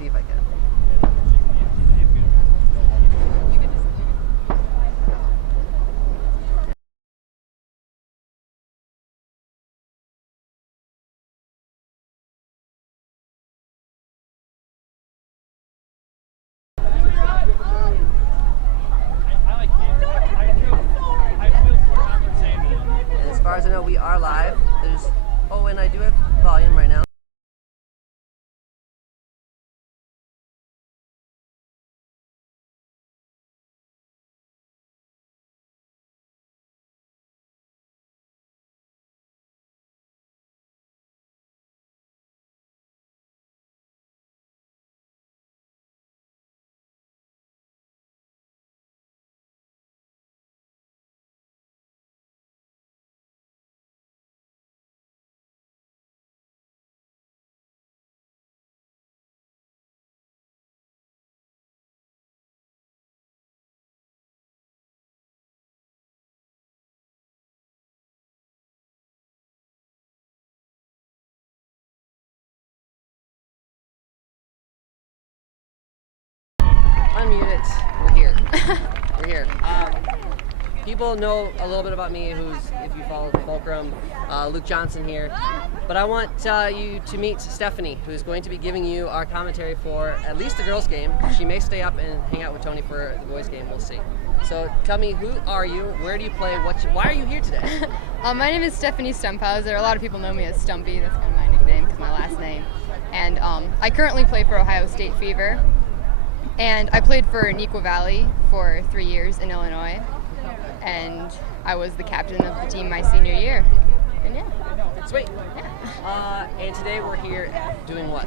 see if I can. And as far as I know, we are live. And I do have volume right now. Unmute it. We're here. We're here. People know a little bit about me, if you follow the Fulcrum, Luke Johnson here. But I want you to meet Stephanie, who's going to be giving you our commentary for at least the girls' game. She may stay up and hang out with Tony for the boys' game. We'll see. So tell me, who are you? Where do you play? Why are you here today? My name is Stephanie Stumphauser. A lot of people know me as Stumpy. That's kind of my nickname because my last name. And I currently play for Ohio State Fever. And I played for Neuqua Valley for 3 years in Illinois, and I was the captain of the team my senior year. And yeah. Sweet. Yeah. And today we're here doing what?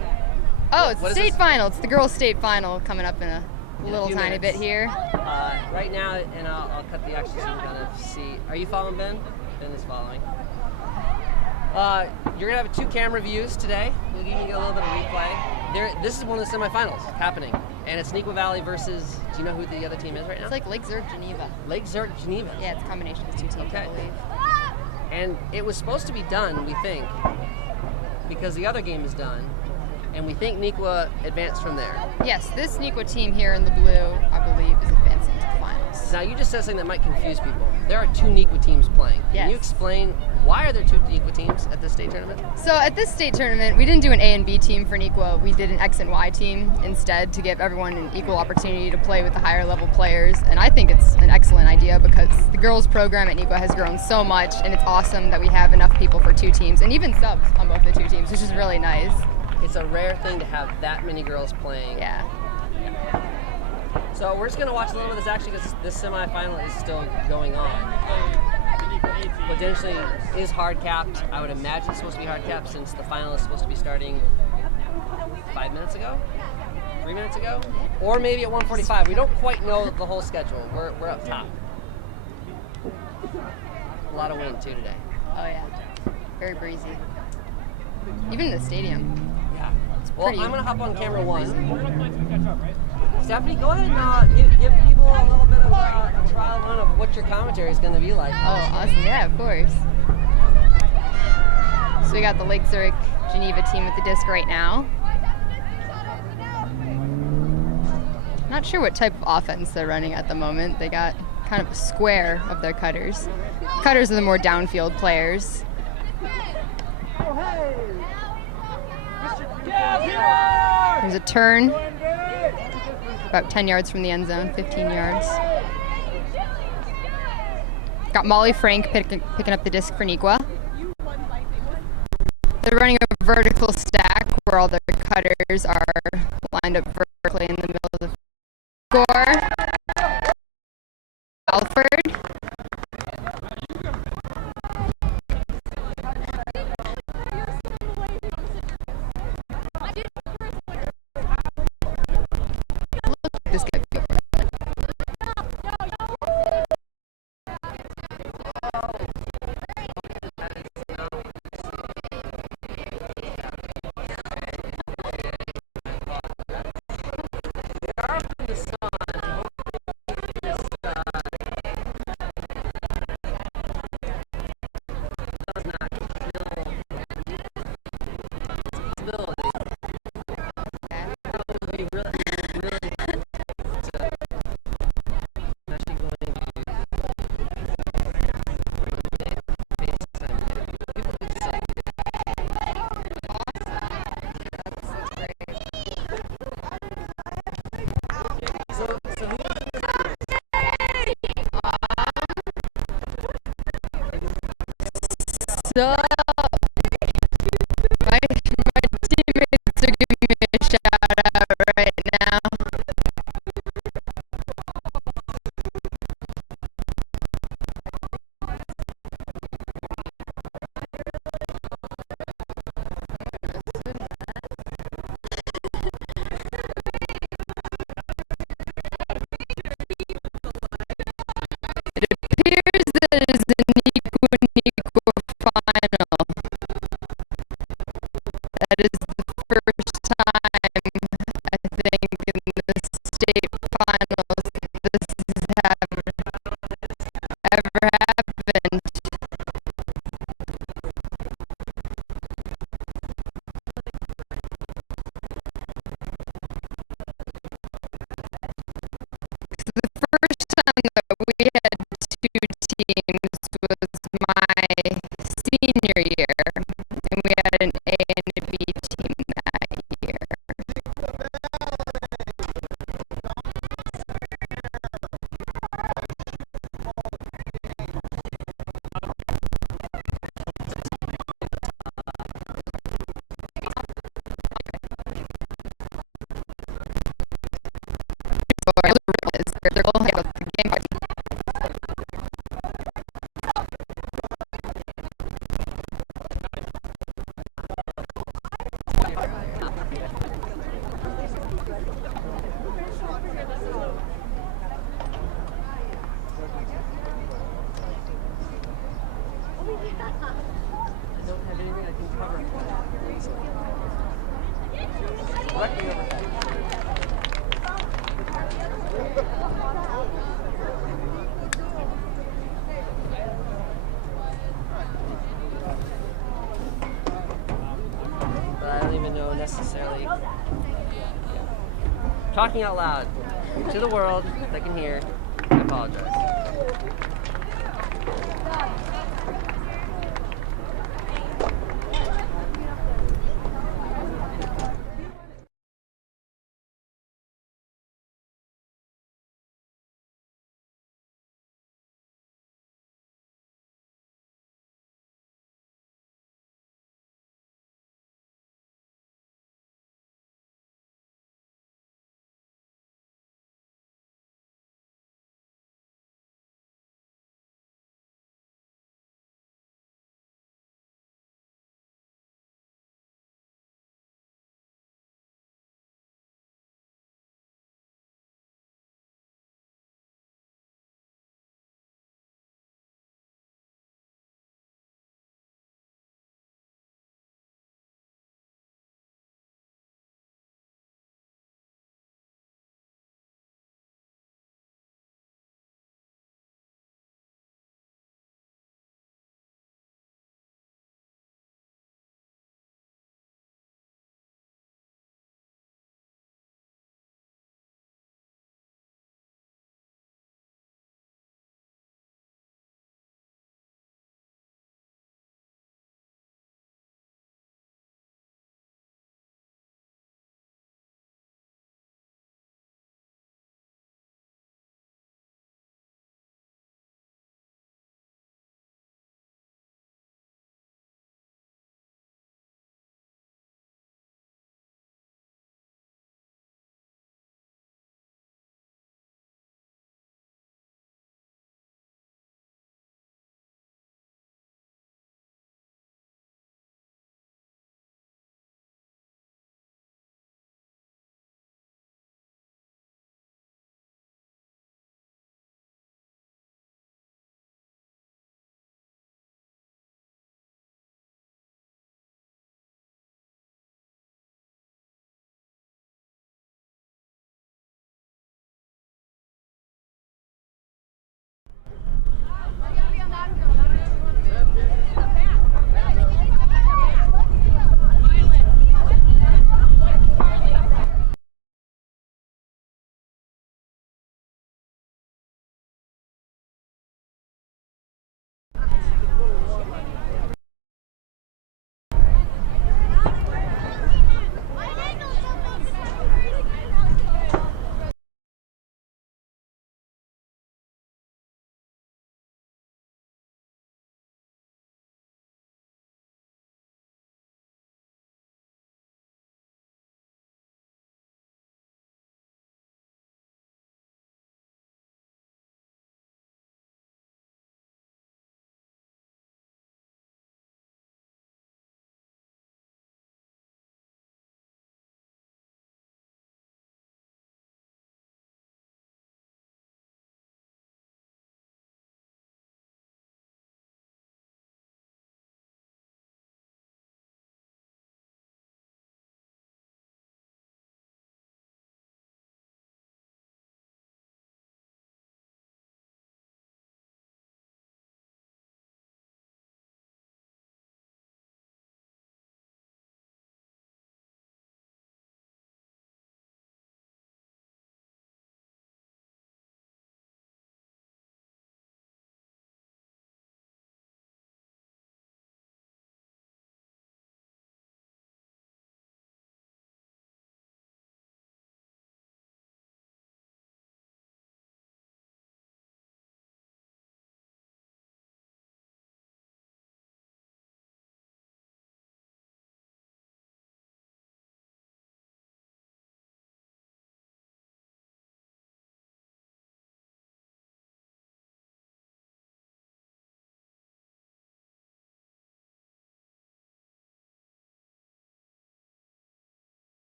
Oh, it's the state final. It's the girls' state final coming up in a little tiny bit here. Right now, and I'll cut the action so you can kind of see. Are you following Ben? Ben is following. You're going to have 2 camera views today. You'll even get a little bit of replay. This is one of the semifinals happening. And it's Neuqua Valley versus, do you know who the other team is right now? It's like Lake Zurich, Geneva. Lake Zurich, Geneva. Yeah, it's a combination of 2 teams, I believe. And it was supposed to be done, we think, because the other game is done. And we think Neuqua advanced from there. Yes, this Neuqua team here in the blue, I believe, is advancing to the finals. Now, you just said something that might confuse people. There are 2 Neuqua teams playing. Yes. Can you explain why are there 2 Neuqua teams at this state tournament? So at this state tournament, we didn't do an A and B team for Neuqua. We did an X and Y team instead to give everyone an equal opportunity to play with the higher level players. And I think it's an excellent idea because the girls program at Neuqua has grown so much, and it's awesome that we have enough people for 2 teams and even subs on both the 2 teams, which is really nice. It's a rare thing to have that many girls playing. Yeah. So we're just going to watch a little bit of this action because this semifinal is still going on. Potentially is hard capped. I would imagine it's supposed to be hard capped since the final is supposed to be starting 5 minutes ago, 3 minutes ago, or maybe at 1:45. We don't quite know the whole schedule. We're up top. A lot of wind too today. Oh yeah, very breezy. Even in the stadium. Yeah. Well, I'm going to hop on camera 1. Stephanie, go ahead and give people a little bit of a trial run of what your commentary is going to be like. Oh, awesome. Yeah, of course. So we got the Lake Zurich Geneva team with the disc right now. Not sure what type of offense they're running at the moment. They got kind of a square of their cutters. Cutters are the more downfield players. There's a turn, about 10 yards from the end zone, 15 yards. Got Molly Frank picking up the disc for Neuqua. They're running a vertical stack where all their cutters are lined up vertically in the middle of the score. Alford. This guy. circle, like a game party. I don't have anything I can cover. Directly over. But I don't even know necessarily. Talking out loud to the world that can hear. I apologize.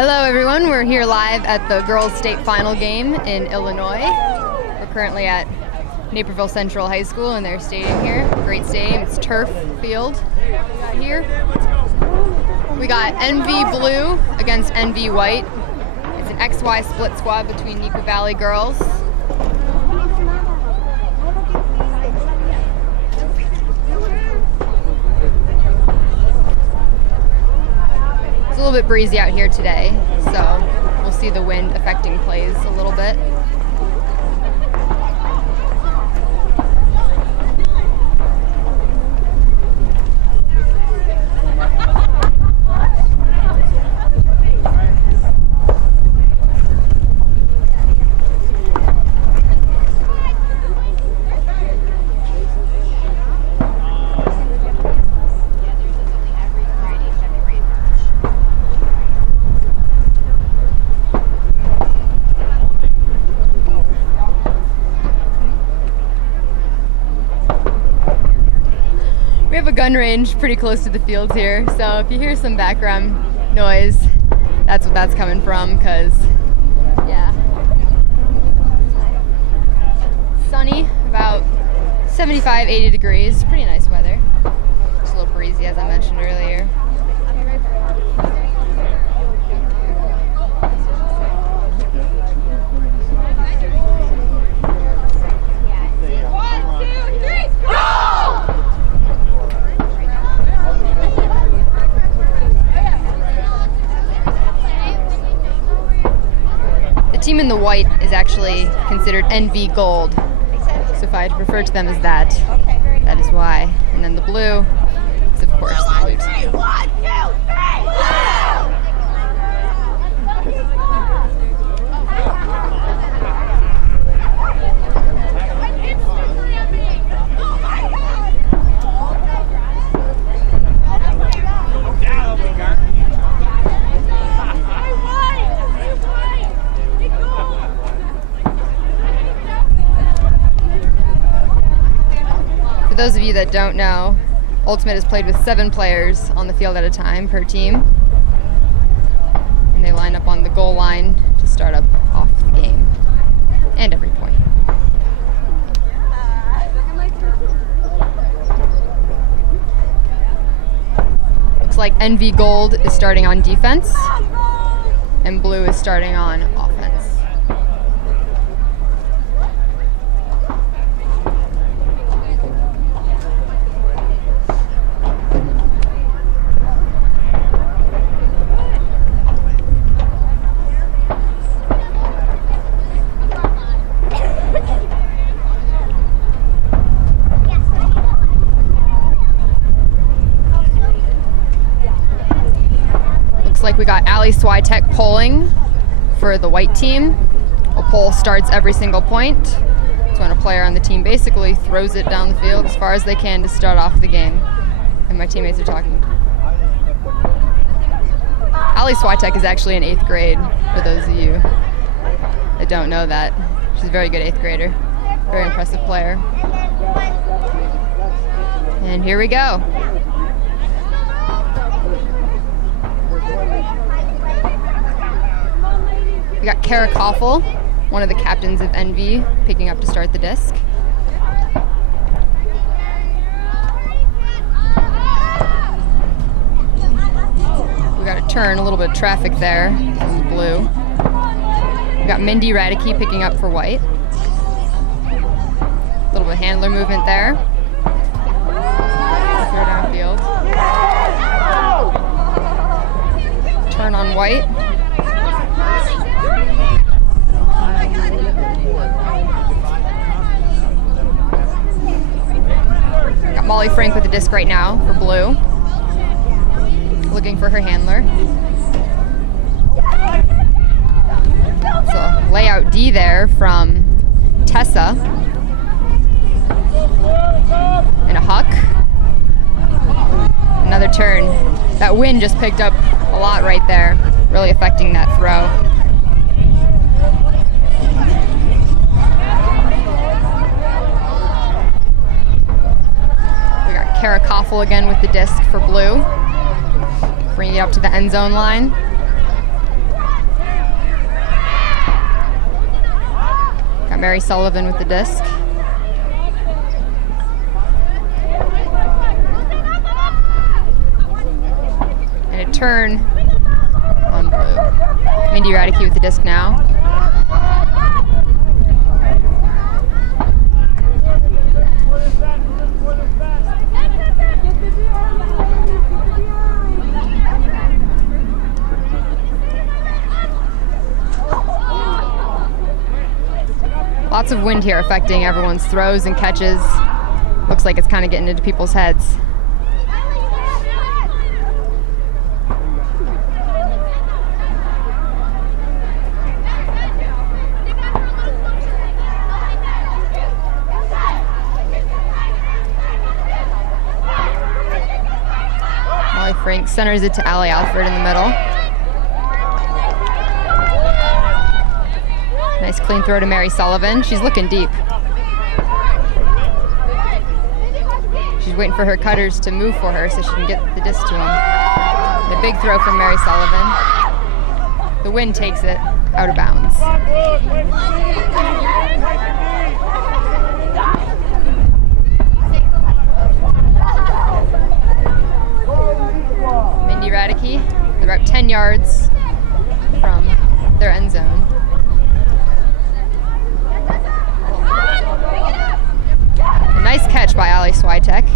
Hello everyone, we're here live at the girls' state final game in Illinois. We're currently at Naperville Central High School in their stadium here. Great stadium, it's turf field here. We got NV Blue against NV White. It's an XY split squad between Neuqua Valley girls. It's a little bit breezy out here today, so we'll see the wind affecting plays a little bit. We have a gun range pretty close to the fields here, so if you hear some background noise, that's what that's coming from, because, yeah. Sunny, about 75, 80 degrees, pretty nice weather. Just a little breezy, as I mentioned earlier. The team in the white is actually considered NV Gold, so if I had to refer to them as that, that is why. And then the blue is, of course, the blue team. For those of you that don't know, Ultimate is played with 7 players on the field at a time per team. And they line up on the goal line to start up off the game. And every point. Looks like NV Gold is starting on defense, and Blue is starting on offense. Like we got Ali Switek polling for the white team. A poll starts every single point. It's when a player on the team basically throws it down the field as far as they can to start off the game. And my teammates are talking. Ali Switek is actually in 8th grade, for those of you that don't know that. She's a very good 8th grader. Very impressive player. And here we go. We got Kara Koffel, one of the captains of NV, picking up to start the disc. We got a turn, a little bit of traffic there in the blue. We got Mindy Radicke picking up for white. A little bit of handler movement there. Throw downfield. Turn on white. Got Molly Frank with the disc right now for blue. Looking for her handler. So layout D there from Tessa. And a huck. Another turn. That wind just picked up a lot right there, really affecting that throw. We got Kara Koffel again with the disc for blue. Bringing it up to the end zone line. Got Mary Sullivan with the disc. And a turn on blue. Mindy Radicke with the disc now. Lots of wind here affecting everyone's throws and catches. Looks like it's kind of getting into people's heads. Molly Frank centers it to Allie Alford in the middle. Nice clean throw to Mary Sullivan. She's looking deep. She's waiting for her cutters to move for her so she can get the disc to him. The big throw from Mary Sullivan. The wind takes it out of bounds. Mindy Radicke, they're about 10 yards from their end zone. A nice catch by Ali Switek.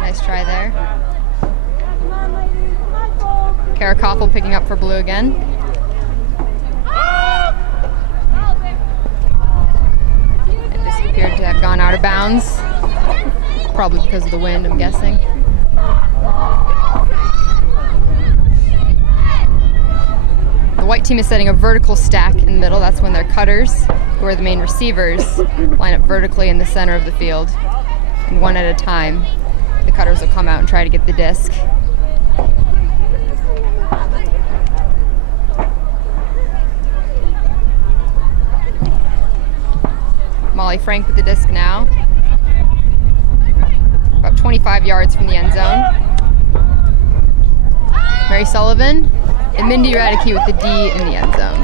Nice try there. Kara Koffel picking up for blue again. It just appeared to have gone out of bounds. Probably because of the wind, I'm guessing. The white team is setting a vertical stack in the middle. That's when their cutters, who are the main receivers, line up vertically in the center of the field. And one at a time, the cutters will come out and try to get the disc. Molly Frank with the disc now. About 25 yards from the end zone. Mary Sullivan and Mindy Radicke with the D in the end zone.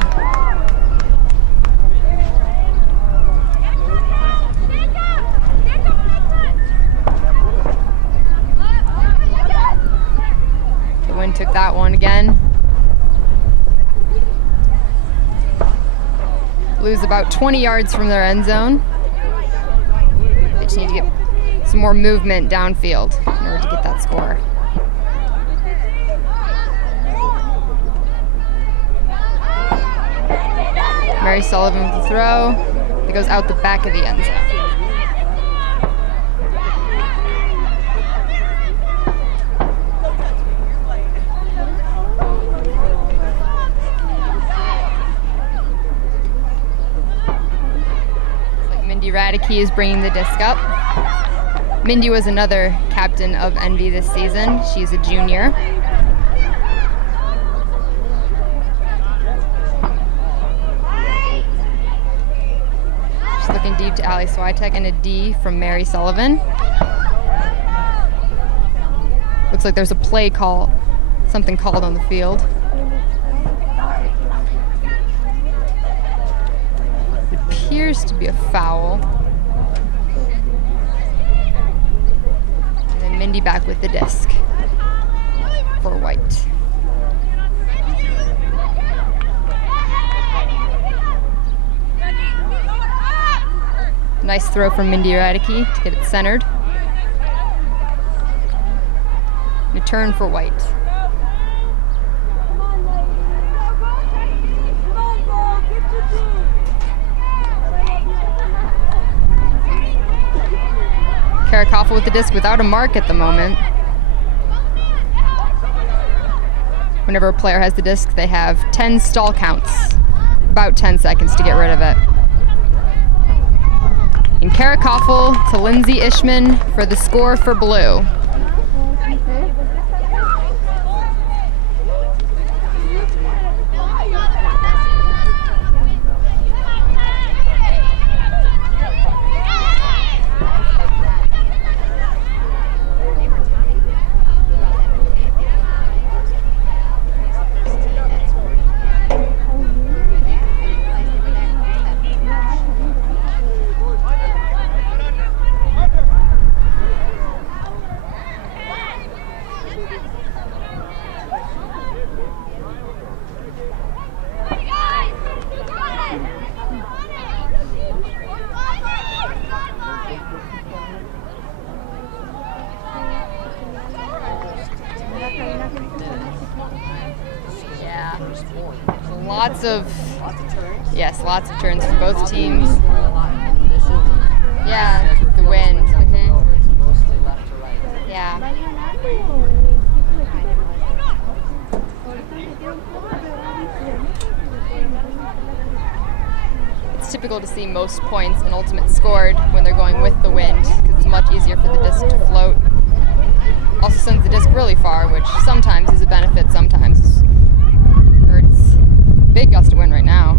The wind took that one again. Blues about 20 yards from their end zone. They just need to get some more movement downfield in order to get that score. Mary Sullivan with the throw. It goes out the back of the end zone. Looks like Mindy Radicke is bringing the disc up. Mindy was another captain of Envy this season. She's a junior. Looking deep to Ali Switek and a D from Mary Sullivan. Looks like there's a play call, something called on the field. It appears to be a foul. And then Mindy back with the disc for white. Nice throw from Mindy Radicke to get it centered. And a turn for white. Kara Koffel with the disc without a mark at the moment. Whenever a player has the disc, they have 10 stall counts. About 10 seconds to get rid of it. And Kara Koffel to Lindsay Ishman for the score for blue. Lots of turns. yes, lots of turns for both Probably teams. we scored a lot, and this isn't. Yeah, As we're the feeling wind. swings not going Mhm. over, it's mostly left to right. Yeah. It's typical to see most points and ultimates scored when they're going with the wind because it's much easier for the disc to float. Also sends the disc really far, which sometimes is a benefit, sometimes hurts. Big gust of wind right now.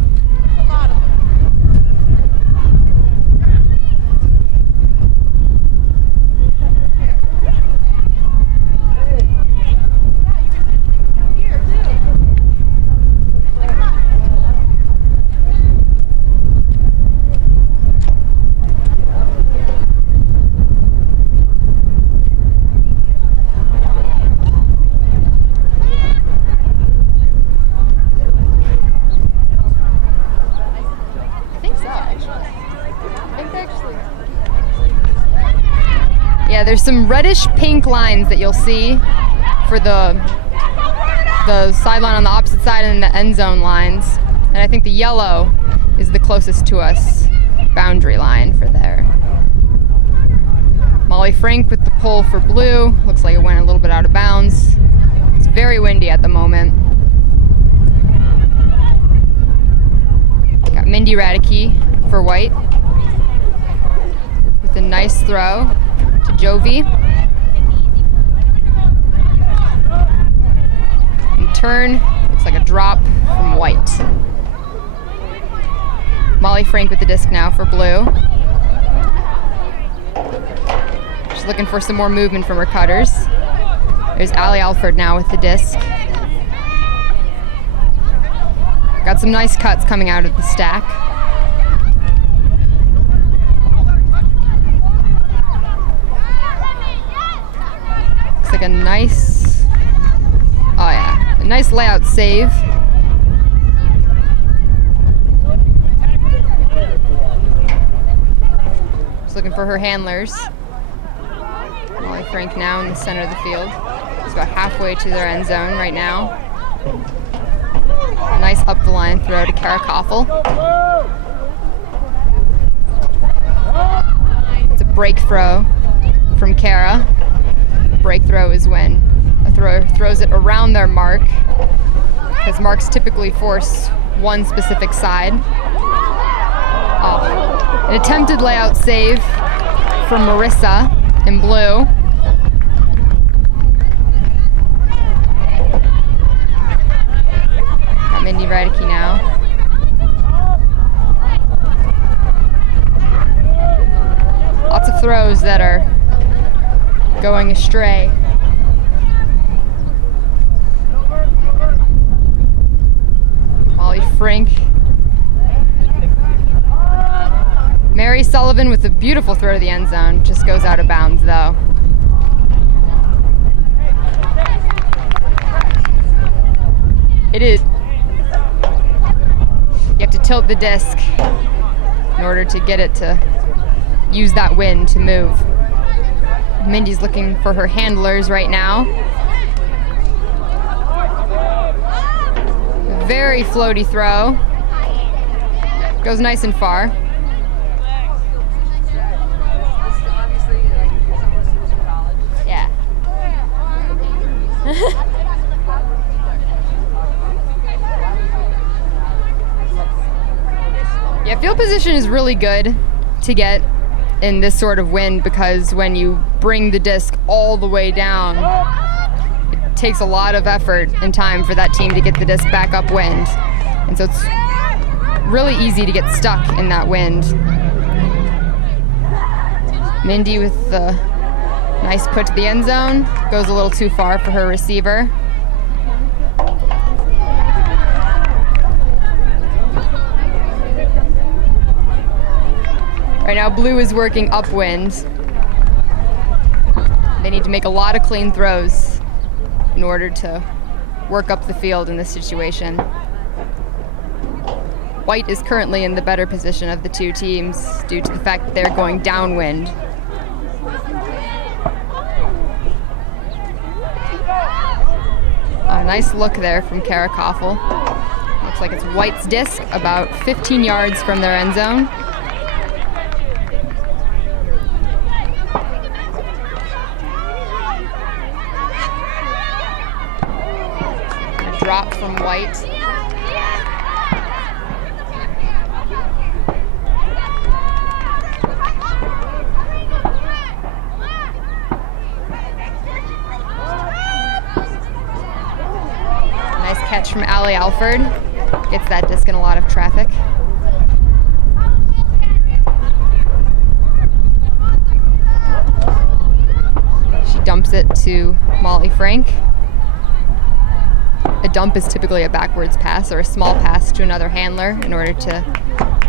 Yeah, there's some reddish pink lines that you'll see for the sideline on the opposite side and the end zone lines. And I think the yellow is the closest to us boundary line for there. Molly Frank with the pull for blue. Looks like it went a little bit out of bounds. It's very windy at the moment. Got Mindy Radicke for white with a nice throw to Jovi. And turn, looks like a drop from white. Molly Frank with the disc now for blue. She's looking for some more movement from her cutters. There's Allie Alford now with the disc. Got some nice cuts coming out of the stack. Looks like a nice, a nice layout save. Just looking for her handlers. Molly Frank now in the center of the field. It's about halfway to their end zone right now. Nice up the line throw to Kara Koffel. It's a break throw from Kara. Break throw is when a thrower throws it around their mark, because marks typically force one specific side. Oh. An attempted layout save from Marissa in blue. Got Mindy Radicke now. Lots of throws that are going astray. Molly Frank. Mary Sullivan with a beautiful throw to the end zone. Just goes out of bounds though. It is. You have to tilt the disc in order to get it to use that wind to move. Mindy's looking for her handlers right now. Very floaty throw. Goes nice and far. Yeah. Yeah, field position is really good to get in this sort of wind, because when you bring the disc all the way down, it takes a lot of effort and time for that team to get the disc back upwind. And so it's really easy to get stuck in that wind. Mindy with the nice put to the end zone. Goes a little too far for her receiver. Right now, blue is working upwind. They need to make a lot of clean throws in order to work up the field in this situation. White is currently in the better position of the two teams due to the fact that they're going downwind. A nice look there from Kara Koffel. Looks like it's White's disc, about 15 yards from their end zone. A drop from White. Nice catch from Allie Alford. Gets that disc in a lot of traffic. She dumps it to Molly Frank. A dump is typically a backwards pass or a small pass to another handler in order to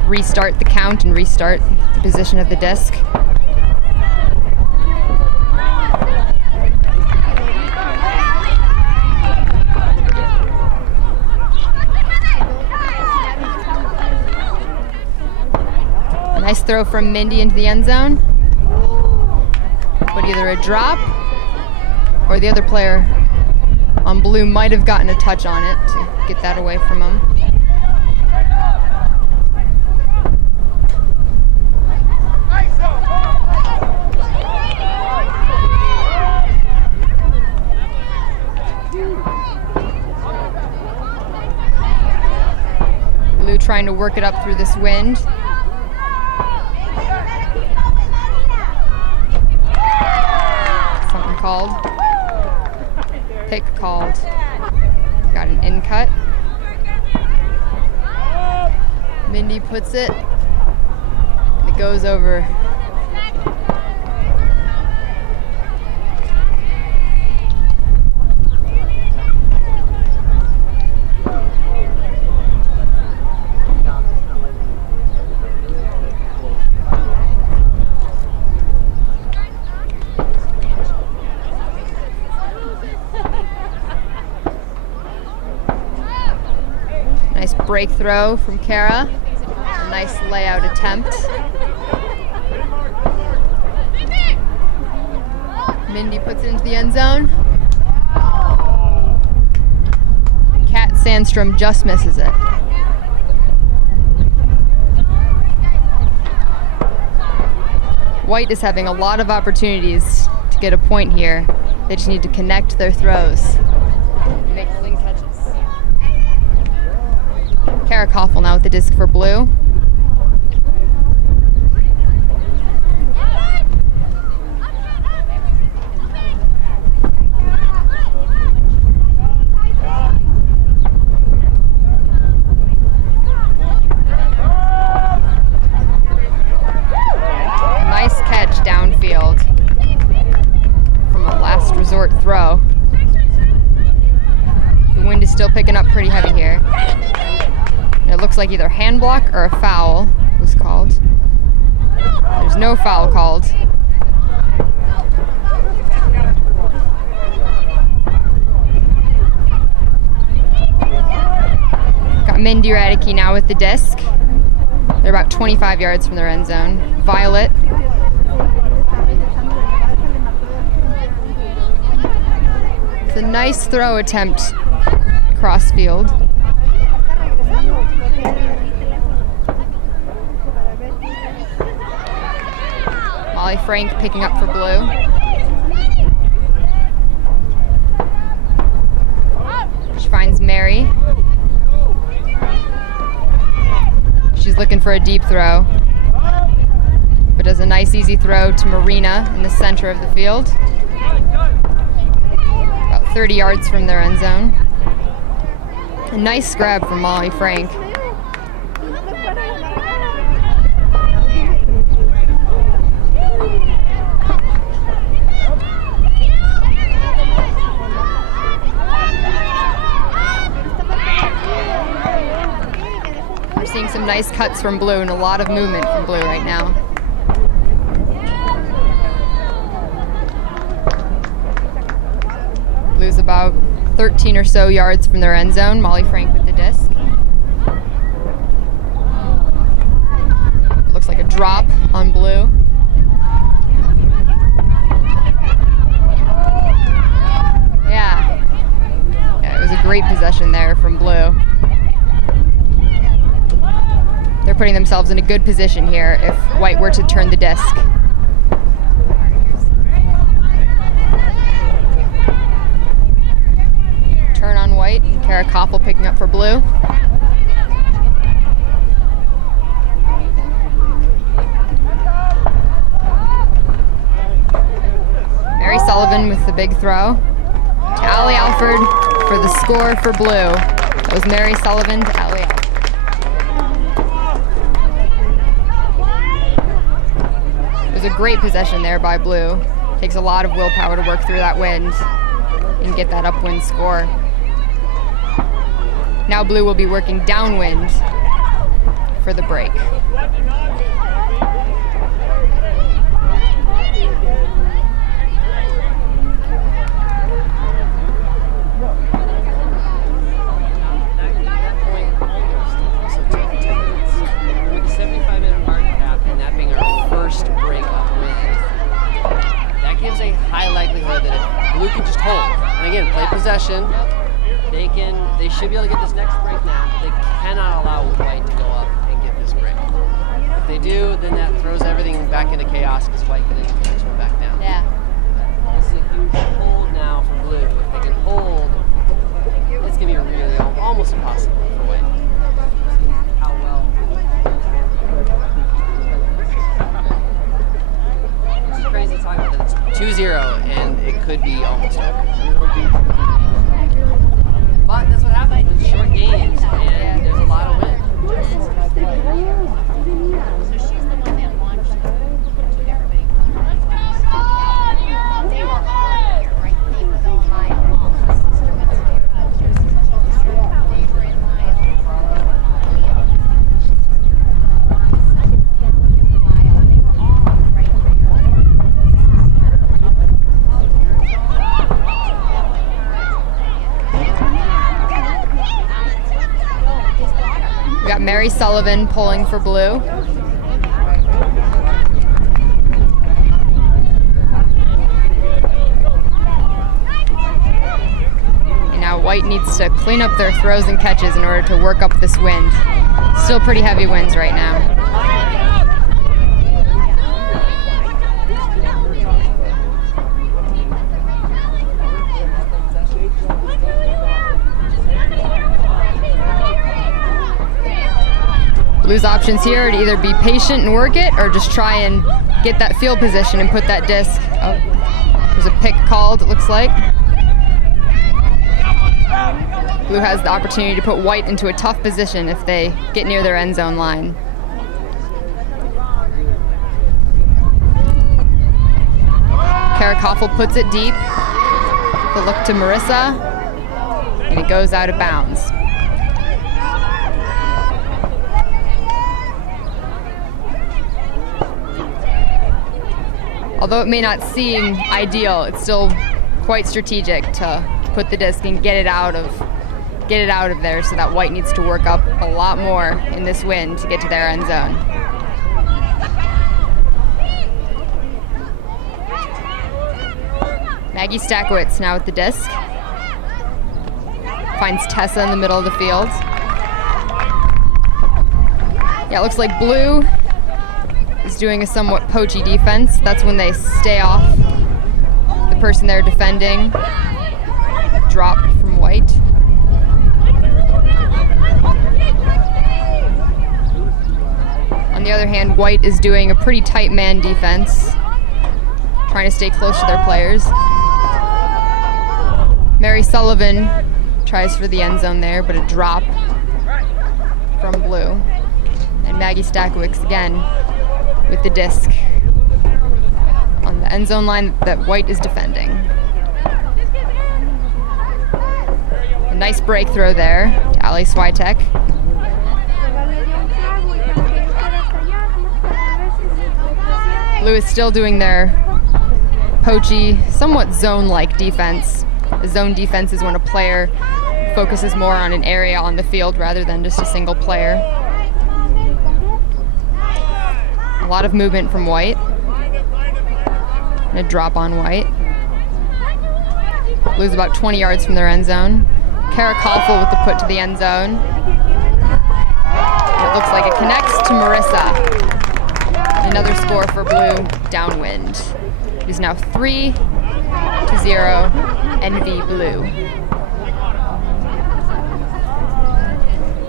restart the count and restart the position of the disc. Nice throw from Mindy into the end zone. But either a drop or the other player on blue might have gotten a touch on it to get that away from him. Blue trying to work it up through this wind. Something called. Pick called. Got an in cut. Mindy puts it, and it goes over. Nice break throw from Kara. A nice layout attempt. Mindy puts it into the end zone. Kat Sandstrom just misses it. White is having a lot of opportunities to get a point here. They just need to connect their throws. Make clean catches. Kara Koffel now with the disc for blue. Nice catch downfield from a last resort throw. The wind is still picking up pretty heavy here. It looks like either hand block or a foul was called. There's no foul called. Got Mindy Radicke now with the disc. They're about 25 yards from their end zone. Violet. It's a nice throw attempt cross field. Molly Frank picking up for blue. She finds Mary. She's looking for a deep throw, but does a nice easy throw to Marina in the center of the field. About 30 yards from their end zone. A nice grab from Molly Frank. We're seeing some nice cuts from blue and a lot of movement from blue right now. Blue's about 13 or so yards from their end zone. Molly Frank with the disc. It looks like a drop on blue. Yeah, it was a great possession there from blue. putting themselves in a good position here if white were to turn the disc. Turn on white, Kara Koffel picking up for blue. Mary Sullivan with the big throw to Allie Alford for the score for blue. That was Mary Sullivan to Allie Alford. It was a great possession there by blue. Takes a lot of willpower to work through that wind and get that upwind score. Now blue will be working downwind for the break. Possession. They should be able to get this next break now. They cannot allow white to go up and get this break. If they do, then that throws everything back into chaos because white can then eventually go back down. Yeah. This is a huge hold now for blue. If they can hold, it's gonna be really almost impossible for white. See how well. It's crazy to talk about that. It's 2-0 and it could be almost over. But that's what happens. It's short games, and there's a lot of wind. So she's the one that launched and took everybody. They were all here, right? They were all high. They were in mile. They were all right We got Mary Sullivan pulling for blue. And now white needs to clean up their throws and catches in order to work up this wind. Still pretty heavy winds right now. Blue's options here are to either be patient and work it or just try and get that field position and put that disc. Oh, there's a pick called, it looks like. Blue has the opportunity to put white into a tough position if they get near their end zone line. Kara Koffel puts it deep. The look to Marissa, and it goes out of bounds. Although it may not seem ideal, it's still quite strategic to put the disc and get it out of there, so that white needs to work up a lot more in this wind to get to their end zone. Maggie Stakowitz now with the disc. Finds Tessa in the middle of the field. Yeah, it looks like blue is doing a somewhat poachy defense. That's when they stay off the person they're defending. Drop from white. On the other hand, white is doing a pretty tight man defense, trying to stay close to their players. Mary Sullivan tries for the end zone there, but a drop from blue. And Maggie Stakowicz again with the disc on the end zone line that white is defending. A nice break throw there to Ali Swiatek. Blue is still doing their poachy, somewhat zone-like defense. A zone defense is when a player focuses more on an area on the field rather than just a single player. A lot of movement from white. And a drop on white. Blue's about 20 yards from their end zone. Kara Koffel with the put to the end zone. Looks like it connects to Marissa. Another score for blue, downwind. It is now 3-0, NV blue.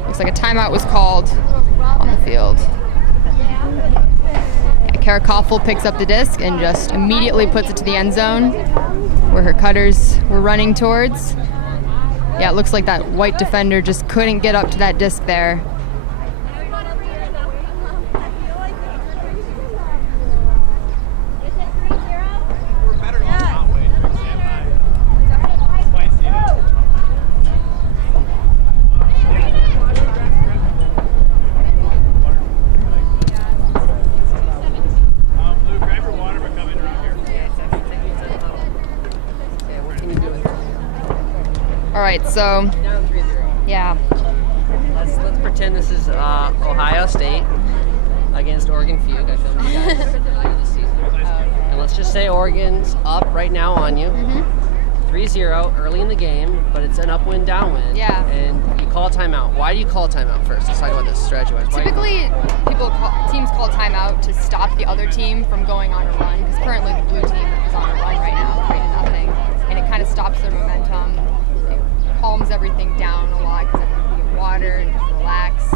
Looks like a timeout was called on the field. Kara Koffel picks up the disc and just immediately puts it to the end zone where her cutters were running towards. Yeah, it looks like that white defender just couldn't get up to that disc there. All right, so Down 3-0. yeah, Let's pretend this is Ohio State against Oregon Fugue. I filmed you guys at the beginning of the season. And let's just say Oregon's up right now on you. 3-0 early in the game, but it's an upwind, downwind. Yeah. And you call a timeout. Why do you call a timeout first? Let's talk about this strategy-wise. typically teams call timeout to stop the other team from going on a run, because currently the blue team is on a run right now, 3-0, and it kind of stops their momentum. It calms everything down a lot because everyone can get water and just relax.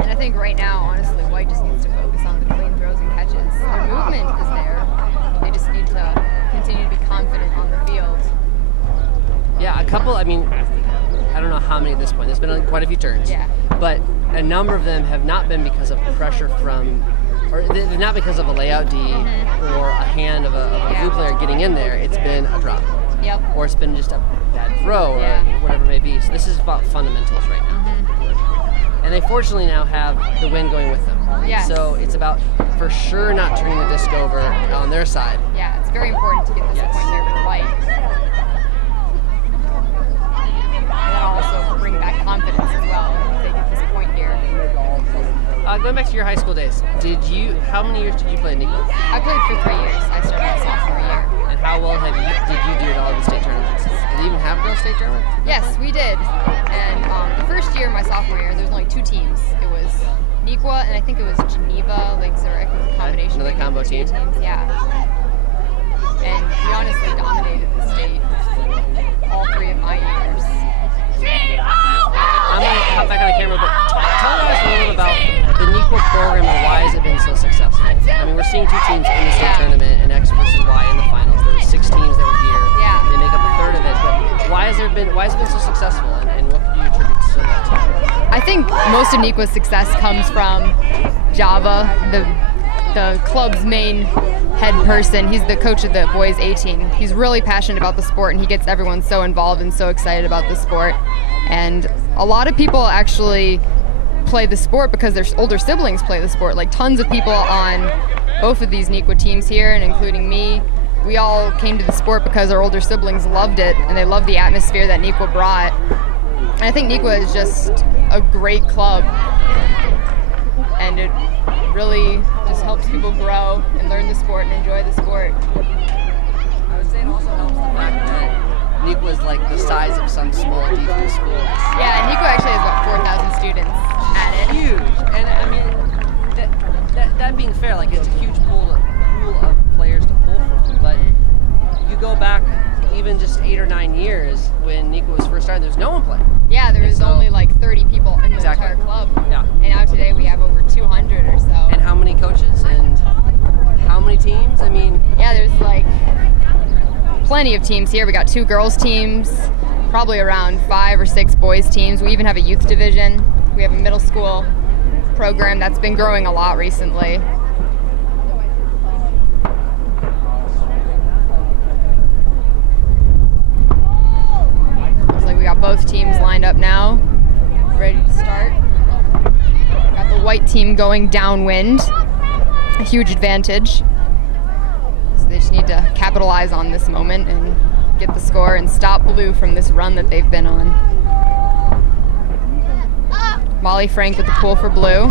And I think right now, honestly, White just needs to focus on the clean throws and catches. Their movement is there. They just need to continue to be confident on the field. Yeah, a couple, I mean, I don't know how many at this point. There's been quite a few turns. Yeah. But a number of them have not been because of pressure from, or they're not because of a layout D or a hand of a blue player getting in there. It's been a drop. Yep. Or it's been just a bad throw or whatever it may be. So this is about fundamentals right now. And they fortunately now have the wind going with them. Yes. So it's about for sure not turning the disc over on their side. Yeah, it's very important to get this point here with White. And then also bring back confidence as well if they get this point here. Going back to your high school days, how many years did you play Nico? I played for 3 years. I started my sophomore year. And how well did you do at all the state tournaments? Did you even have girls state tournament? Yes, we did. And the first year, my sophomore year, there was only 2 teams. It was Niqua and I think it was Geneva, Lake Zurich. It was a combination. Another combo team? Teams, yeah. And we honestly dominated the state all 3 of my years. I'm going to hop back on the camera, but tell us a little bit about the Niqua program and why has it been so successful? I mean, we're seeing 2 teams in the state tournament and X versus Y in the finals. There were 6 teams that were here. Yeah. They make up a third of it. But why has it been so successful, and what could you attribute to that to? I think most of Niqua's success comes from Java, the club's main head person. He's the coach of the boys A team. He's really passionate about the sport, and he gets everyone so involved and so excited about the sport. And a lot of people actually play the sport because their older siblings play the sport. Like tons of people on both of these Niqua teams here, and including me, we all came to the sport because our older siblings loved it, and they loved the atmosphere that Niqua brought. And I think Niqua is just a great club, and it really just helps people grow and learn the sport and enjoy the sport. I would say it also helps the fact that Niqua is like the size of some small D3 schools. Yeah, and Niqua actually has about 4,000 students at it. Huge, and I mean, that being fair, like it's a huge pool of players to pull from. But you go back even just 8 or 9 years when Niqua was first started, there's no one playing. Yeah, there was only like 30 people in the entire club. Yeah. And now today we have over 200 or so. And how many coaches and how many teams? I mean, yeah, there's like plenty of teams here. We got 2 girls teams, probably around 5 or 6 boys teams. We even have a youth division. We have a middle school program that's been growing a lot recently. Looks like we got both teams lined up now, ready to start. Got the white team going downwind, a huge advantage. So they just need to capitalize on this moment and get the score and stop blue from this run that they've been on. Molly Frank with the pull for blue.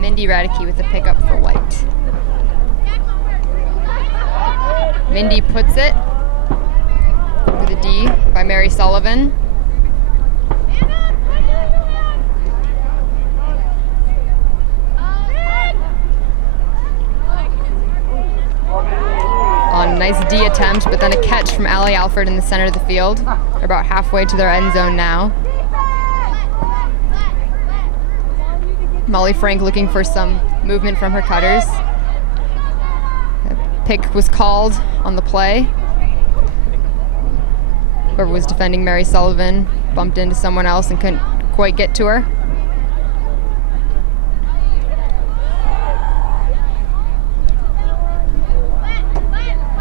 Mindy Radicke with the pickup for white. Mindy puts it over the D by Mary Sullivan. On a nice D attempt, but then a catch from Allie Alford in the center of the field. They're about halfway to their end zone now. Molly Frank looking for some movement from her cutters. A pick was called on the play. Whoever was defending Mary Sullivan bumped into someone else and couldn't quite get to her.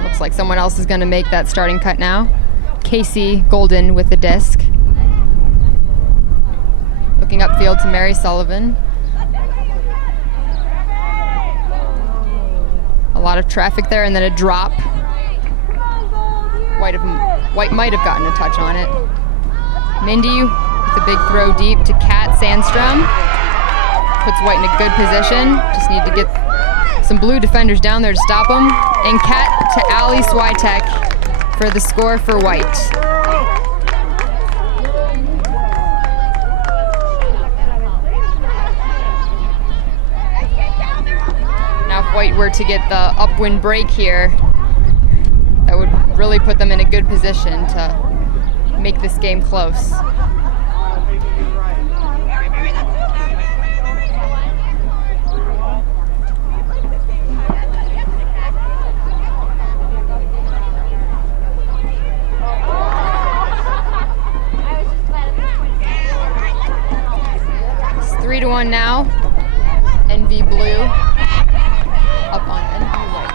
Looks like someone else is going to make that starting cut now. Casey Golden with the disc. Looking upfield to Mary Sullivan. A lot of traffic there, and then a drop. White might have gotten a touch on it. Mindy with a big throw deep to Kat Sandstrom. Puts White in a good position. Just need to get some blue defenders down there to stop them. And Kat to Allie Switek for the score for White. Now if White were to get the upwind break here, that would really put them in a good position to make this game close. It's 3-1 now. NV Blue up on NV White.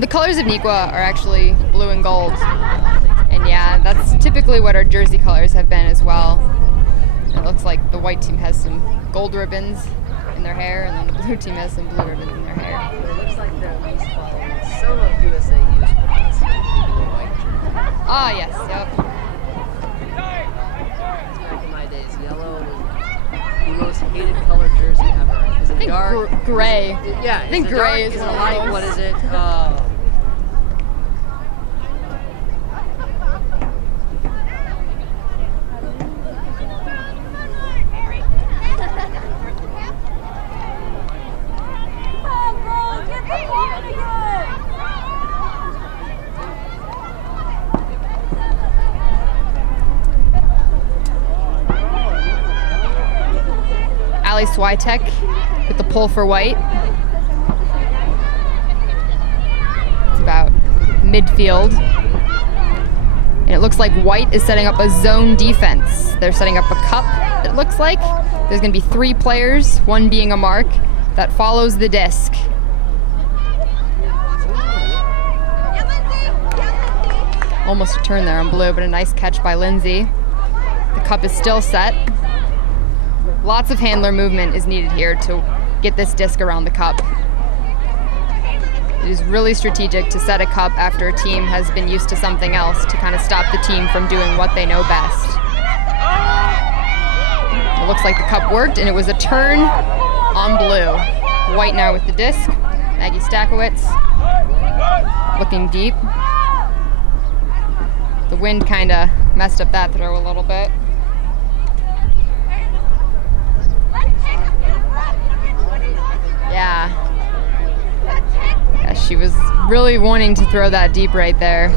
The colors of Nequa are actually blue and gold. And yeah, that's typically what our jersey colors have been as well. It looks like the white team has some gold ribbons in their hair, and then the blue team has some blue ribbons in their hair. It looks like they're at least following some of USAU's policy. Ah, yes, yep. Back in my days, yellow was the most hated color jersey ever. Is it I think dark? gray. Yeah, I think is it gray dark? is Is it one of light? those. What is it? Allie Switek with the pull for White. It's about midfield. And it looks like White is setting up a zone defense. They're setting up a cup, it looks like. There's going to be 3 players, one being a mark, that follows the disc. Almost a turn there on blue, but a nice catch by Lindsay. The cup is still set. Lots of handler movement is needed here to get this disc around the cup. It is really strategic to set a cup after a team has been used to something else to kind of stop the team from doing what they know best. It looks like the cup worked, and it was a turn on blue. White now with the disc. Maggie Stakowitz looking deep. The wind kind of messed up that throw a little bit. Yeah, she was really wanting to throw that deep right there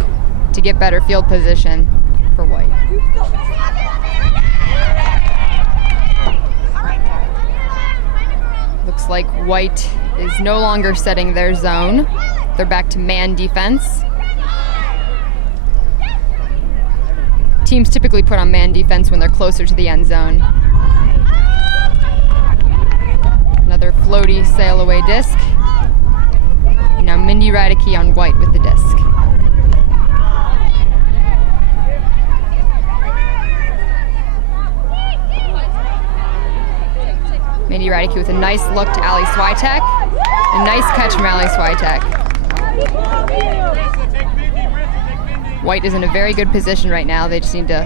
to get better field position for White. Looks like White is no longer setting their zone. They're back to man defense. Teams typically put on man defense when they're closer to the end zone. Another floaty sail away disc. And now Mindy Radicke on White with the disc. Mindy Radicke with a nice look to Allie Switek. A nice catch from Allie Switek. White is in a very good position right now. They just need to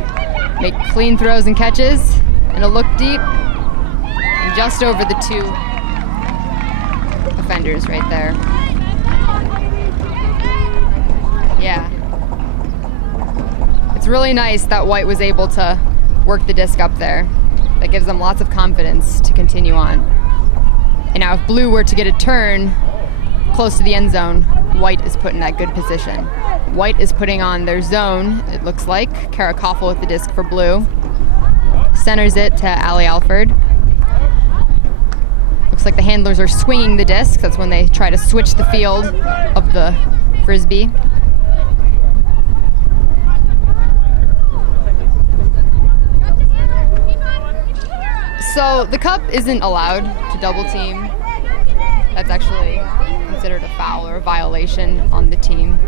make clean throws and catches. And a look deep. And just over the 2 defenders right there. Yeah. It's really nice that white was able to work the disc up there. That gives them lots of confidence to continue on. And now if blue were to get a turn close to the end zone, white is put in that good position. White is putting on their zone, it looks like. Kara with the disc for blue. Centers it to Allie Alford. Looks like the handlers are swinging the disc. That's when they try to switch the field of the frisbee. So the cup isn't allowed to double team. That's actually considered a foul or a violation on the team.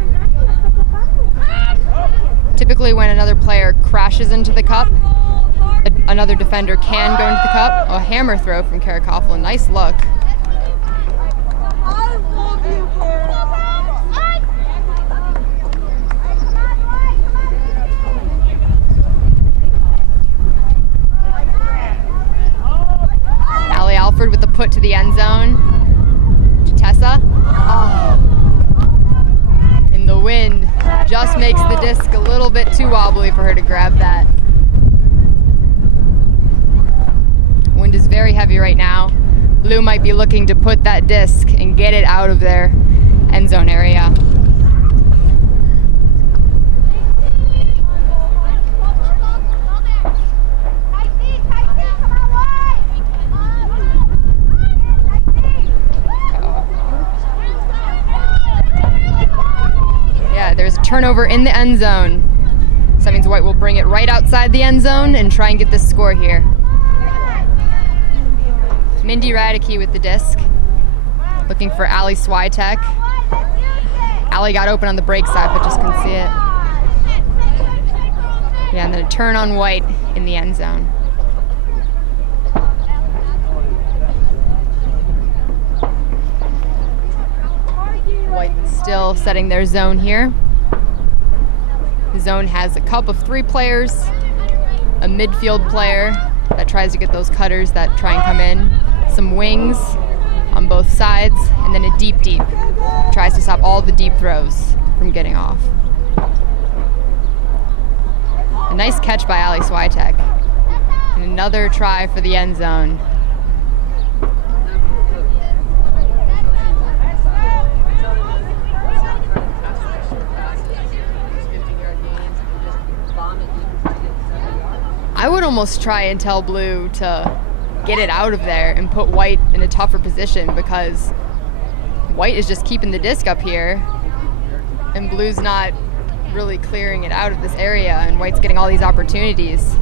Typically when another player crashes into the cup, another defender can go into the cup. A hammer throw from Kara Coughlin. Nice look. Allie Alford with the put to the end zone. To Tessa. Oh. In the wind. Just makes the disc a little bit too wobbly for her to grab that. Wind is very heavy right now. Blue might be looking to put that disc and get it out of their end zone area. Yeah, there's a turnover in the end zone. So that means white will bring it right outside the end zone and try and get this score here. Mindy Radicke with the disc, looking for Allie Switek. Allie got open on the break side, but just couldn't see it. Yeah, and then a turn on white in the end zone. White still setting their zone here. The zone has a cup of 3 players, a midfield player that tries to get those cutters that try and come in, some wings on both sides, and then a deep. Tries to stop all the deep throws from getting off. A nice catch by Allie Switek. And another try for the end zone. I would almost try and tell blue to get it out of there and put white in a tougher position, because white is just keeping the disc up here and blue's not really clearing it out of this area, and white's getting all these opportunities.